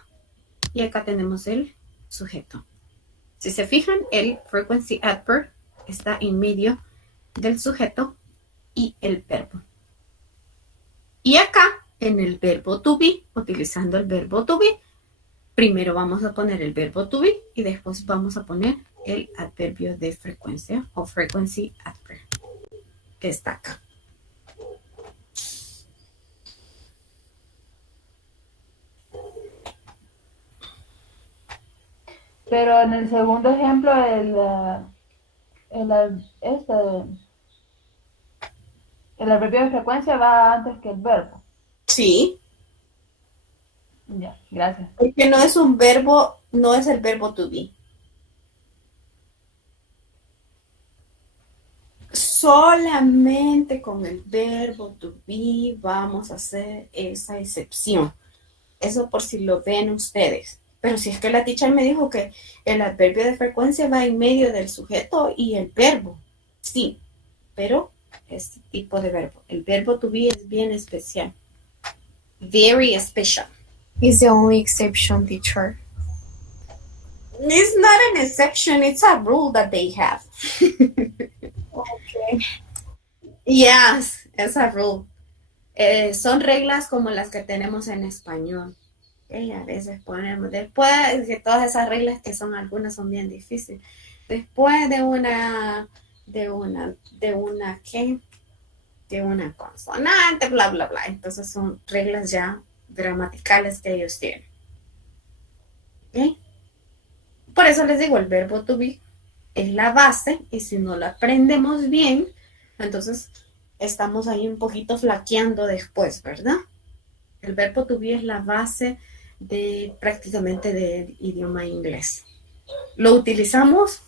y acá tenemos el sujeto. Si se fijan, el frequency adverb está en medio del sujeto y el verbo. Y acá, en el verbo to be, utilizando el verbo to be, primero vamos a poner el verbo to be y después vamos a poner el adverbio de frecuencia o frequency adverb, que está acá. Pero en el segundo ejemplo, el adverbio de frecuencia va antes que el verbo. Sí. Ya, gracias. Porque no es un verbo, no es el verbo to be. Solamente con el verbo to be vamos a hacer esa excepción. Eso por si lo ven ustedes. Pero si es que la teacher me dijo que el adverbio de frecuencia va en medio del sujeto y el verbo. Sí, pero este tipo de verbo. El verbo to be es bien especial. Very special. It's the only exception, teacher. It's not an exception, it's a rule that they have. Okay. Yes, esa rule. Son reglas como las que tenemos en español. A veces ponemos, después de todas esas reglas que son algunas son bien difíciles. Después de una ¿qué? De una consonante, bla, bla, bla. Entonces son reglas ya gramaticales que ellos tienen. ¿Ok? Por eso les digo, el verbo to be es la base y si no lo aprendemos bien, entonces estamos ahí un poquito flaqueando después, ¿verdad? El verbo to be es la base de prácticamente del idioma inglés. Lo utilizamos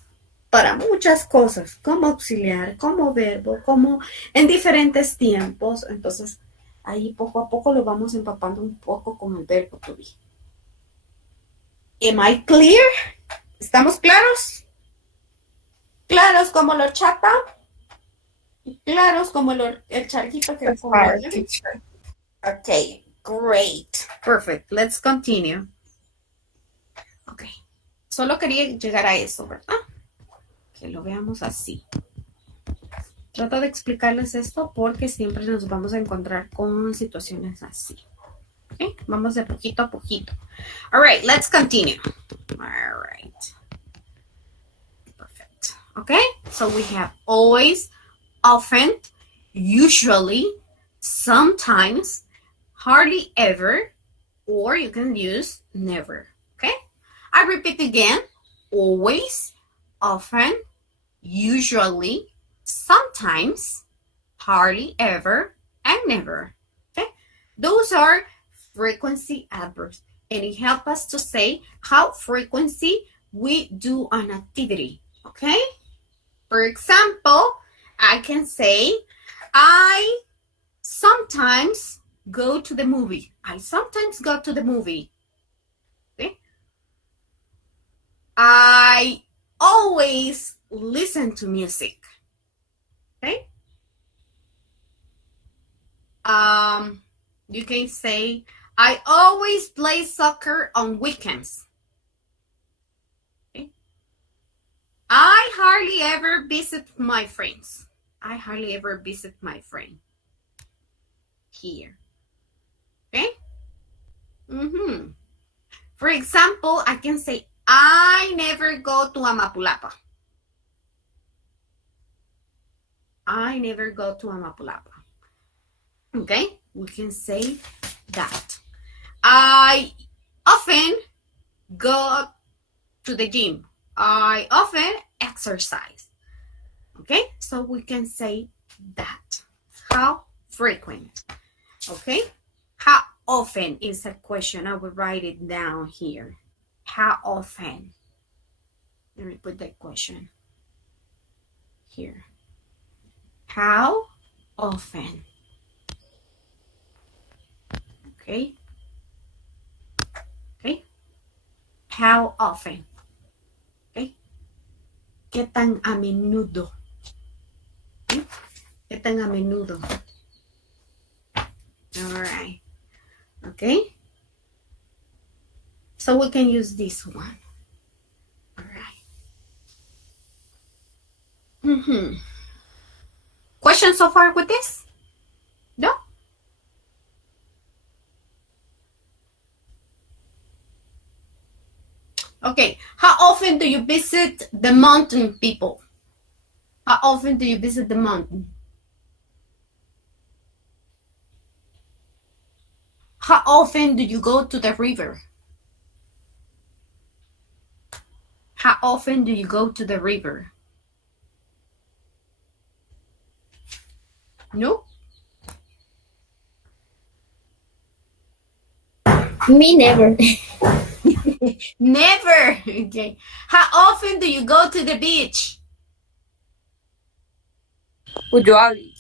para muchas cosas, como auxiliar, como verbo, como en diferentes tiempos. Entonces, ahí poco a poco lo vamos empapando un poco con el verbo to be. Am I clear? ¿Estamos claros? ¿Claros como lo chata? ¿Claros como el charquito que pongo? Okay, great. Perfect. Let's continue. Okay. Solo quería llegar a eso, ¿verdad? Que lo veamos así. Trato de explicarles esto porque siempre nos vamos a encontrar con situaciones así. Okay? Vamos de poquito a poquito. All right, let's continue. All right. Perfect. Okay, so we have always, often, usually, sometimes, hardly ever, or you can use never. Okay, I repeat again. Always, often, usually, sometimes, hardly ever, and never. Okay, those are frequency adverbs, and it helps us to say how frequency we do an activity. Okay, for example, I can say I sometimes go to the movie. I sometimes go to the movie. Okay, I always listen to music. Okay, you can say I always play soccer on weekends. Okay? I hardly ever visit my friends. I hardly ever visit my friend here. Okay? For example, I can say I never go to Amapulapa. I never go to Amapulapa. Okay? We can say that. I often go to the gym. I often exercise. Okay? So we can say that. How frequent? Okay? How often is a question. I will write it down here. How often? Let me put that question here. How often? Okay. Okay. How often? Okay. ¿Qué tan a menudo? Okay. ¿Qué tan a menudo? All right. Okay. So we can use this one. All right. Questions so far with this? No? Okay, how often do you visit the mountain people? How often do you visit the mountain? How often do you go to the river? How often do you go to the river? No? Me never. Never. Okay. How often do you go to the beach? Usually.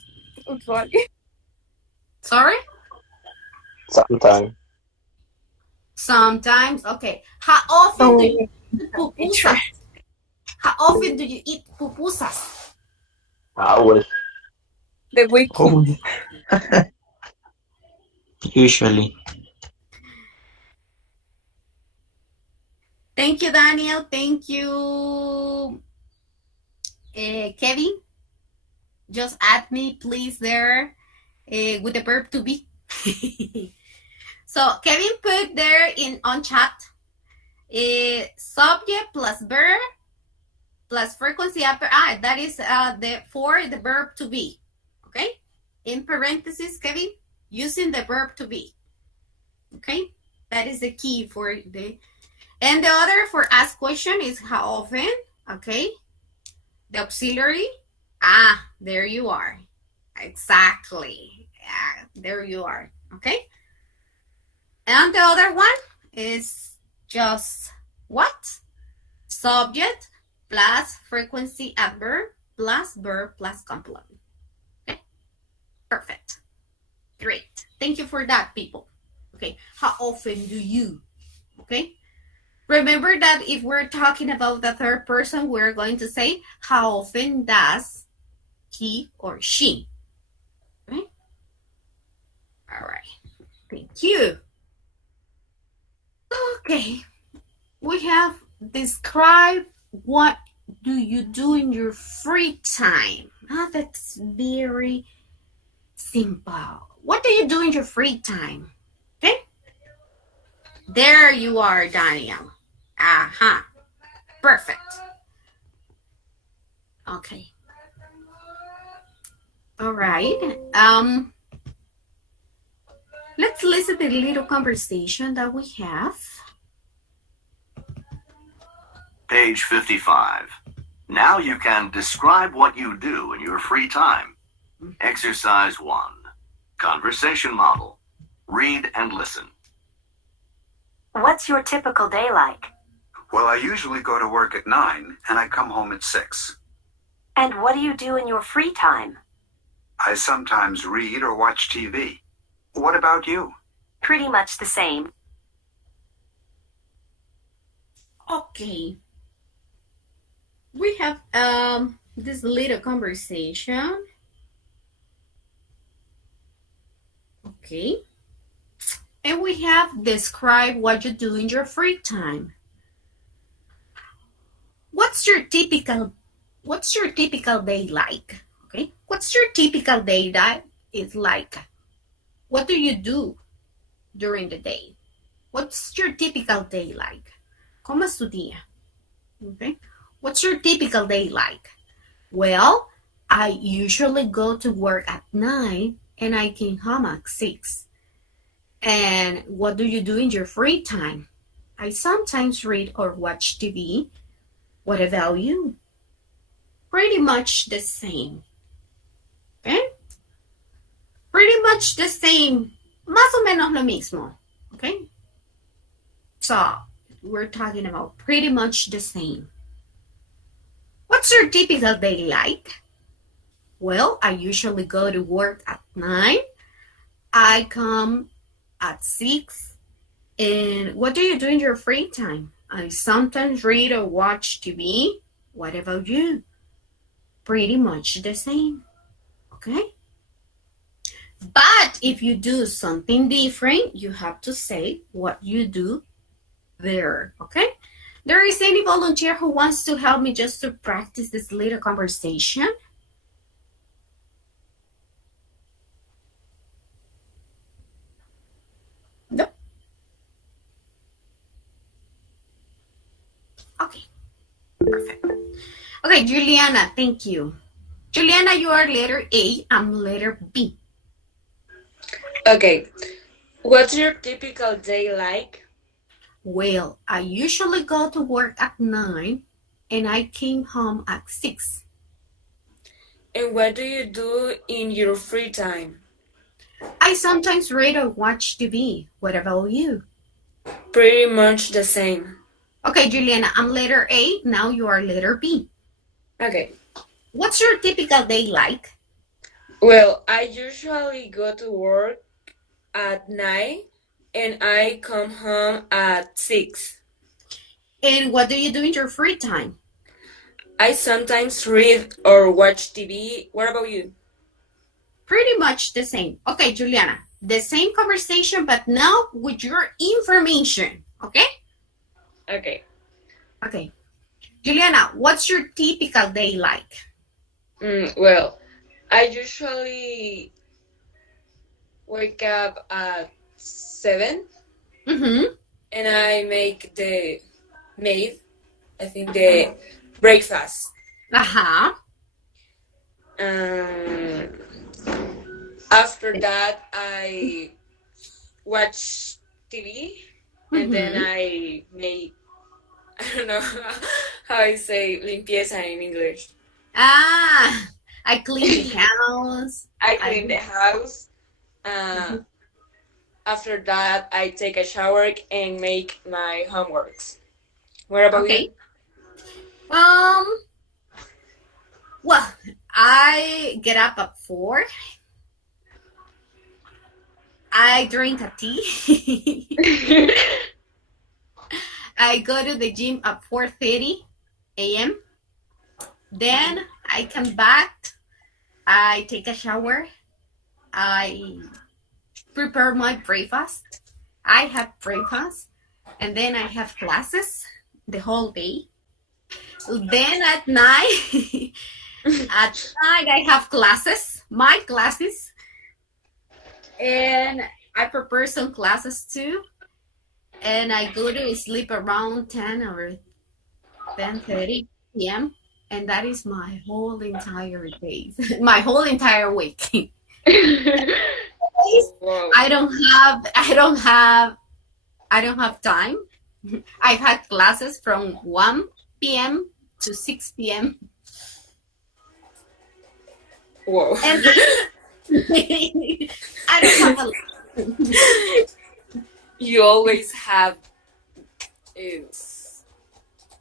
Sorry? Sometimes. Sometimes. Okay. How often do you eat pupusas? How often do you eat pupusas? Always. The weekend. Usually. Thank you, Daniel. Thank you, Kevin. Just add me, please, there with the verb to be. So Kevin put there on chat subject plus verb plus frequency after I. That is for the verb to be. Okay? In parentheses, Kevin, using the verb to be. Okay? That is the key for the... And the other for ask question is how often. Okay? The auxiliary. There you are. Exactly. Yeah, there you are. Okay? And the other one is just what? Subject plus frequency adverb plus verb plus complement. Okay? Perfect. Great. Thank you for that, people. Okay. How often do you? Okay? Remember that if we're talking about the third person, we're going to say, how often does he or she? Okay? All right. Thank you. Okay. We have describe what do you do in your free time. That's very simple. What do you do in your free time? Okay? There you are, Daniel. Perfect. Okay. All right. Let's listen to the little conversation that we have. Page 55. Now you can describe what you do in your free time. Exercise 1. Conversation model. Read and listen. What's your typical day like? Well, I usually go to work at 9 and I come home at 6. And what do you do in your free time? I sometimes read or watch TV. What about you? Pretty much the same. Okay. We have this little conversation. Okay. And we have describe what you do in your free time. What's your typical day like? Okay. What's your typical day that is like? What do you do during the day? What's your typical day like? ¿Cómo es tu día? Okay. What's your typical day like? Well, I usually go to work at 9 and I came home at 6. And what do you do in your free time? I sometimes read or watch TV. What about you? Pretty much the same. Okay? Pretty much the same. Más o menos lo mismo. Okay? So, we're talking about pretty much the same. What's your typical day like? Well, I usually go to work at 9. I come at 6. And what do you do in your free time? I sometimes read or watch TV. What about you? Pretty much the same. Okay? But if you do something different, you have to say what you do there. Okay? There is any volunteer who wants to help me just to practice this little conversation? No? Okay. Perfect. Okay, Juliana, thank you. Juliana, you are letter A. I'm letter B. Okay. What's your typical day like? Well, I usually go to work at 9 and I came home at 6. And what do you do in your free time? I sometimes read or watch TV. What about you? Pretty much the same. Okay, Juliana, I'm letter A. Now you are letter B. Okay. What's your typical day like? Well, I usually go to work at 9 and I come home at 6. And what do you do in your free time? I sometimes read or watch TV. What about you? Pretty much the same. Okay, Juliana, the same conversation, but now with your information, okay? Okay. Okay. Juliana, what's your typical day like? Well, I usually wake up at 7 Mm-hmm. and I make the breakfast. Uh-huh. After that, I watch TV and then I make, I don't know how I say limpieza in English. I clean the house. I clean the house. After that, I take a shower and make my homeworks. What about you? Well, I get up at 4. I drink a tea. I go to the gym at 4:30 a.m. Then I come back. I take a shower. I prepare my breakfast. I have breakfast. And then I have classes the whole day. Then at night, I have classes, my classes. And I prepare some classes too. And I go to sleep around 10 or 10:30 p.m. And that is my whole entire day, my whole entire week. I don't have time. I've had classes from 1 p.m. to 6 p.m. Whoa. And I don't have a You always have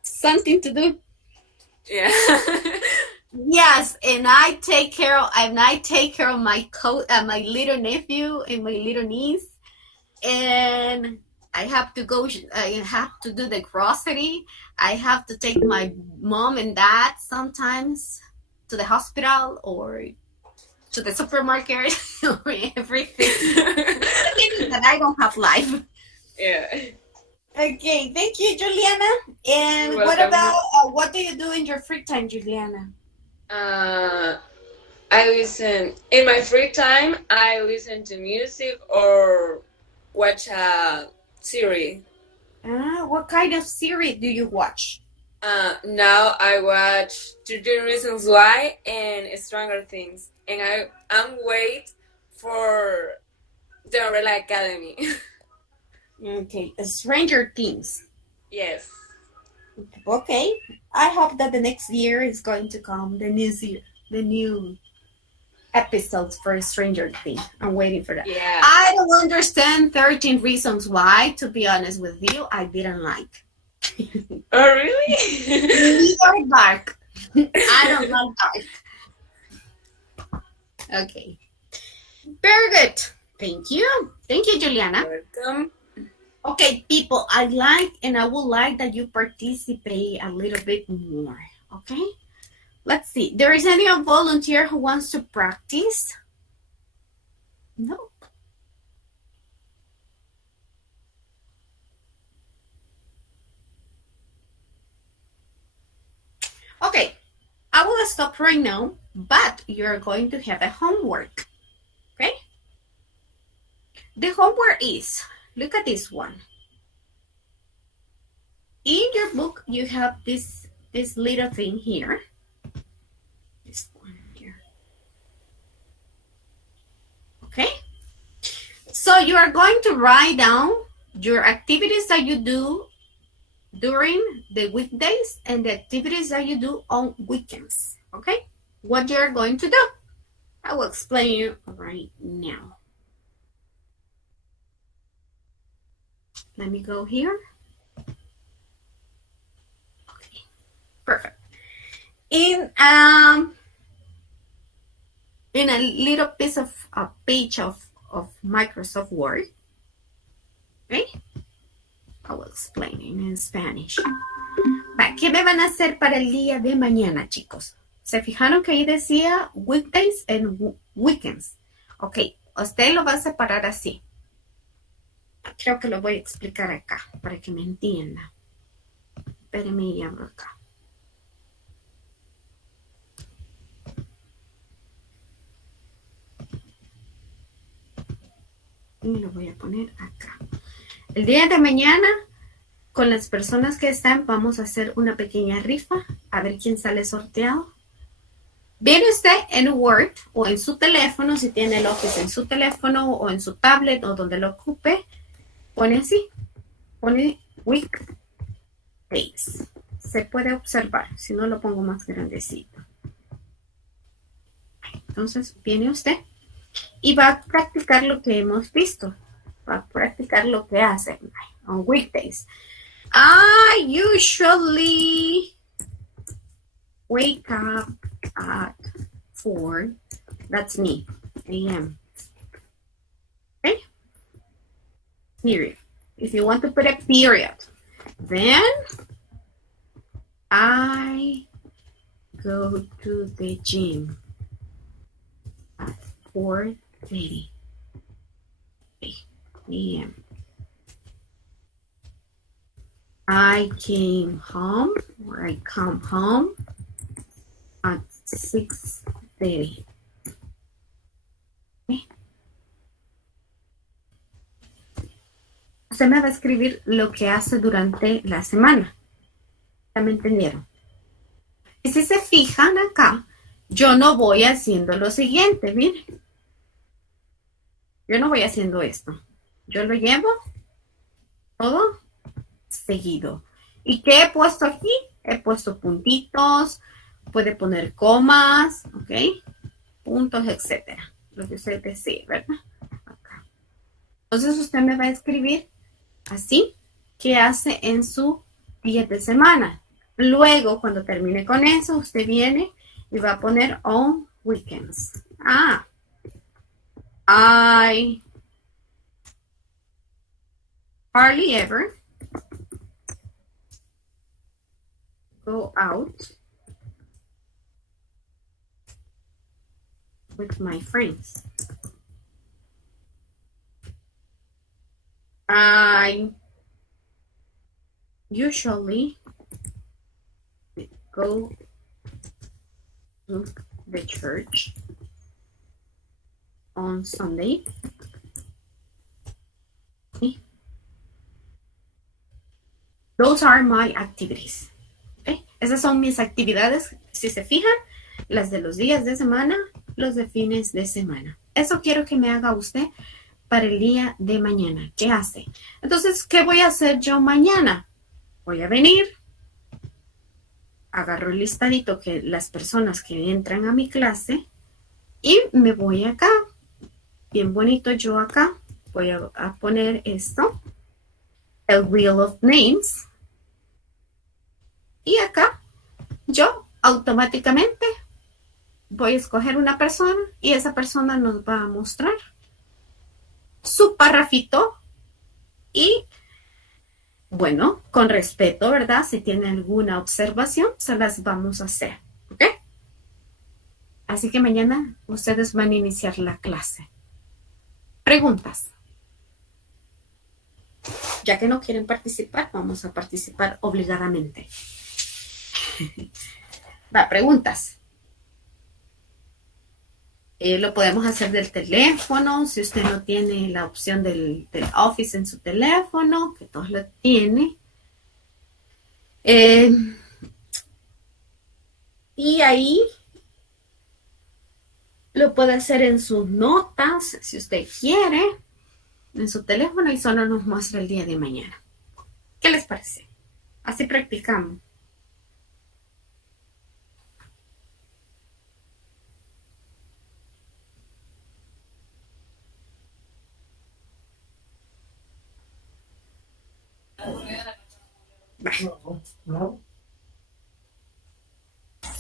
something to do. Yeah. Yes, and I take care of my my little nephew and my little niece, and I have to go. I have to do the grocery. I have to take my mom and dad sometimes to the hospital or to the supermarket or everything. That I don't have life. Yeah. Okay, thank you, Juliana. And You're what welcome. about what do you do in your free time, Juliana? I listen in my free time. I listen to music or watch a series. What kind of series do you watch? Now I watch 13 Reasons Why and Stranger Things, and I'm wait for the Umbrella Academy. Okay, Stranger Things. Yes. Okay, I hope that the next year is going to come the new episodes for Stranger Things. I'm waiting for that. Yeah. I don't understand 13 Reasons Why. To be honest with you, I didn't like. Oh really? Or dark. I don't like dark. Okay. Very good. Thank you. Thank you, Juliana. Welcome. Okay, people, I would like that you participate a little bit more. Okay? Let's see. There is any volunteer who wants to practice? No. Okay, I will stop right now, but you're going to have a homework. Okay? The homework is, look at this one. In your book, you have this little thing here. This one here. Okay? So you are going to write down your activities that you do during the weekdays and the activities that you do on weekends. Okay? What you're going to do. I will explain you right now. Let me go here. Okay, perfect. In a little piece of a page of Microsoft Word, okay? I will explain it in Spanish. ¿Qué me van a hacer para el día de mañana, chicos? ¿Se fijaron que ahí decía weekdays and weekends? Ok, usted lo va a separar así. Creo que lo voy a explicar acá para que me entienda. Espérenme y abro acá. Y lo voy a poner acá. El día de mañana, con las personas que están, vamos a hacer una pequeña rifa. A ver quién sale sorteado. Viene usted en Word o en su teléfono, si tiene el Office en su teléfono o en su tablet o donde lo ocupe. Pone así. Pone weekdays. Se puede observar. Si no, lo pongo más grandecito. Entonces, viene usted y va a practicar lo que hemos visto. Va a practicar lo que hace on weekdays. I usually wake up at 4. That's me. A.m. Okay? Period. If you want to put a period, then I go to the gym at 4:30 a.m. I came home, or I come home at 6:30. Okay. Usted me va a escribir lo que hace durante la semana. ¿Ya me entendieron? Y si se fijan acá, yo no voy haciendo lo siguiente, miren. Yo no voy haciendo esto. Yo lo llevo todo seguido. ¿Y qué he puesto aquí? He puesto puntitos, puede poner comas, ¿ok? Puntos, etcétera. Lo que usted desee, ¿verdad? Acá. Entonces usted me va a escribir así, ¿qué hace en su día de semana? Luego, cuando termine con eso, usted viene y va a poner on weekends. I hardly ever go out with my friends. I usually go to the church on Sunday. Okay. Those are my activities. Okay. Esas son mis actividades, si se fijan, las de los días de semana, los de fines de semana. Eso quiero que me haga usted para el día de mañana. ¿Qué hace? Entonces, ¿qué voy a hacer yo mañana? Voy a venir, agarro el listadito que las personas que entran a mi clase y me voy acá. Bien bonito yo acá. Voy a poner esto. El Wheel of Names. Y acá yo automáticamente voy a escoger una persona y esa persona nos va a mostrar su párrafito y, bueno, con respeto, ¿verdad? Si tiene alguna observación, se las vamos a hacer, ¿ok? Así que mañana ustedes van a iniciar la clase. Preguntas. Ya que no quieren participar, vamos a participar obligadamente. Va, preguntas. Lo podemos hacer del teléfono, si usted no tiene la opción del Office en su teléfono, que todos lo tienen. Y ahí lo puede hacer en sus notas, si usted quiere, en su teléfono y solo nos muestra el día de mañana. ¿Qué les parece? Así practicamos.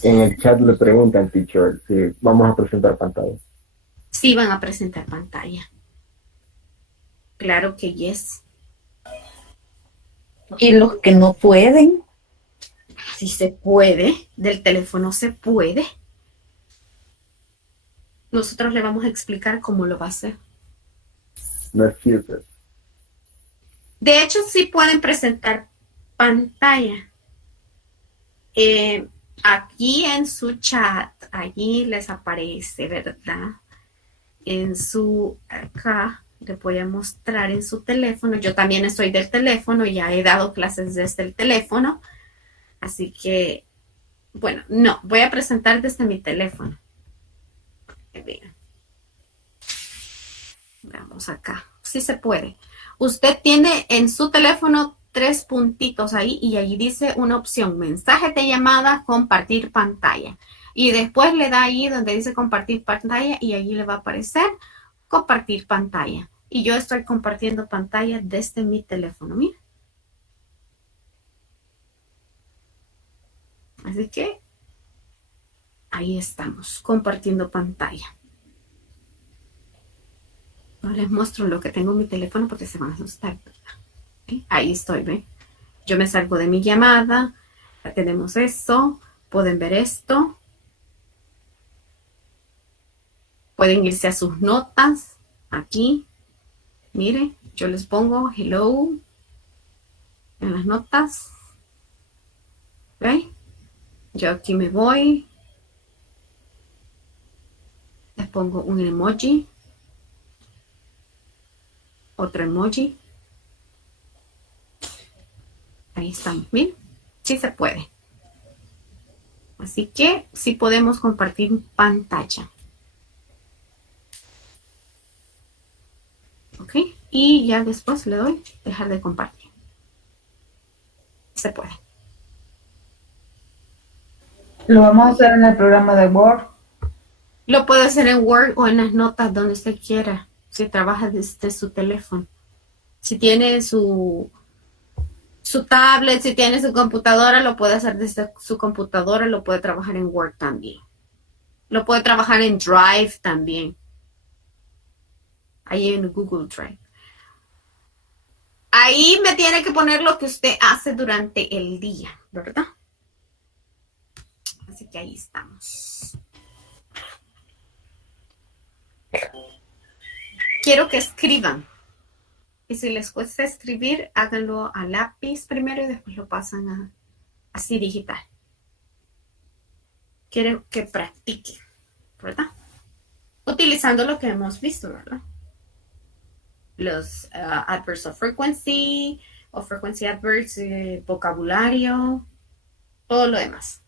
En el chat le preguntan, teacher, si vamos a presentar pantalla. Sí, van a presentar pantalla. Claro que yes. ¿Y los que no pueden? Sí se puede. Del teléfono se puede. Nosotros le vamos a explicar cómo lo va a hacer. No excuses. De hecho, sí pueden presentar pantalla. Aquí en su chat, allí les aparece, ¿verdad? En su, acá Le voy a mostrar en su teléfono. Yo también estoy del teléfono, ya he dado clases desde el teléfono. Así que, bueno, no, voy a presentar desde mi teléfono. Vean. Veamos acá. Sí se puede. Usted tiene en su teléfono 3 puntitos ahí y allí dice una opción, mensaje de llamada, compartir pantalla. Y después le da ahí donde dice compartir pantalla y allí le va a aparecer compartir pantalla. Y yo estoy compartiendo pantalla desde mi teléfono, mira. Así que ahí estamos, compartiendo pantalla. No les muestro lo que tengo en mi teléfono porque se van a asustar. ¿Okay? Ahí estoy, ¿ven? Yo me salgo de mi llamada. Ya tenemos esto. Pueden ver esto. Pueden irse a sus notas. Aquí. Mire, yo les pongo hello en las notas. ¿Ven? Yo aquí me voy. Les pongo un emoji. Otro emoji. Ahí estamos. Miren, sí se puede. Así que sí podemos compartir pantalla. Ok. Y ya después le doy dejar de compartir. Se puede. Lo vamos a hacer en el programa de Word. Lo puede hacer en Word o en las notas donde usted quiera. Si trabaja desde su teléfono. Si tiene su tablet, si tiene su computadora, lo puede hacer desde su computadora. Lo puede trabajar en Word también. Lo puede trabajar en Drive también. Ahí en Google Drive. Ahí me tiene que poner lo que usted hace durante el día, ¿verdad? Así que ahí estamos. Quiero que escriban. Y si les cuesta escribir, háganlo a lápiz primero y después lo pasan así digital. Quiero que practiquen, ¿verdad? Utilizando lo que hemos visto, ¿verdad? Los adverbs of frequency, o frequency adverbs, vocabulario, todo lo demás.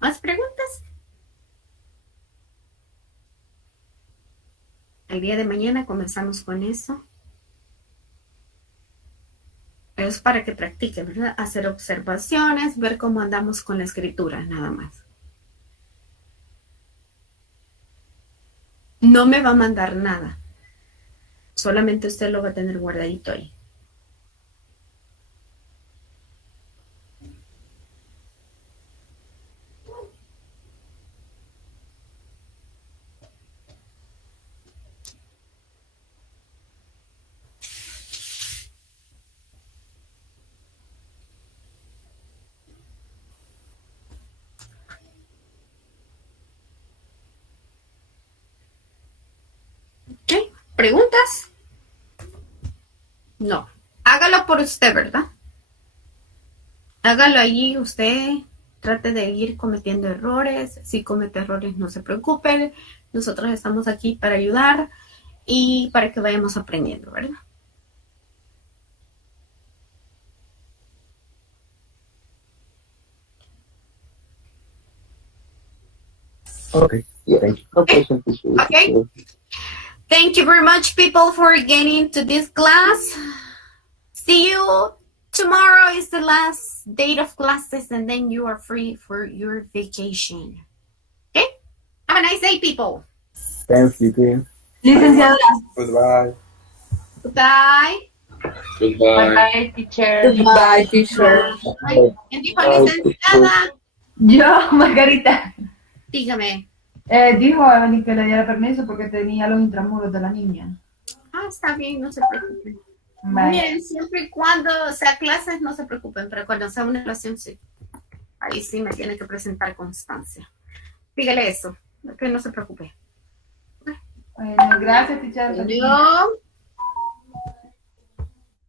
¿Más preguntas? El día de mañana comenzamos con eso. Es para que practiquen, ¿verdad? Hacer observaciones, ver cómo andamos con la escritura, nada más. No me va a mandar nada. Solamente usted lo va a tener guardadito ahí. ¿Ok? ¿Preguntas? No. Hágalo por usted, ¿verdad? Hágalo allí usted. Trate de ir cometiendo errores. Si comete errores, no se preocupen. Nosotros estamos aquí para ayudar y para que vayamos aprendiendo, ¿verdad? Okay. Yeah. Thank you. No question, teacher. Okay. Thank you very much, people, for getting to this class. See you tomorrow is the last date of classes, and then you are free for your vacation. Okay? Have a nice day, people. Thank you, team. Licenciada. Goodbye. Goodbye. Goodbye. Bye, teacher. Goodbye, teacher. ¿Quién dijo licenciada? Yo, Margarita. Dígame. Dijo a Evelyn que le diera permiso porque tenía los intramuros de la niña. Ah, está bien, no se preocupen. Vale. Bien, siempre y cuando sea clases, no se preocupen, pero cuando sea una evaluación, sí. Ahí sí me tiene que presentar constancia. Dígale eso, que no se preocupe. Bueno, gracias, teacher. Adiós.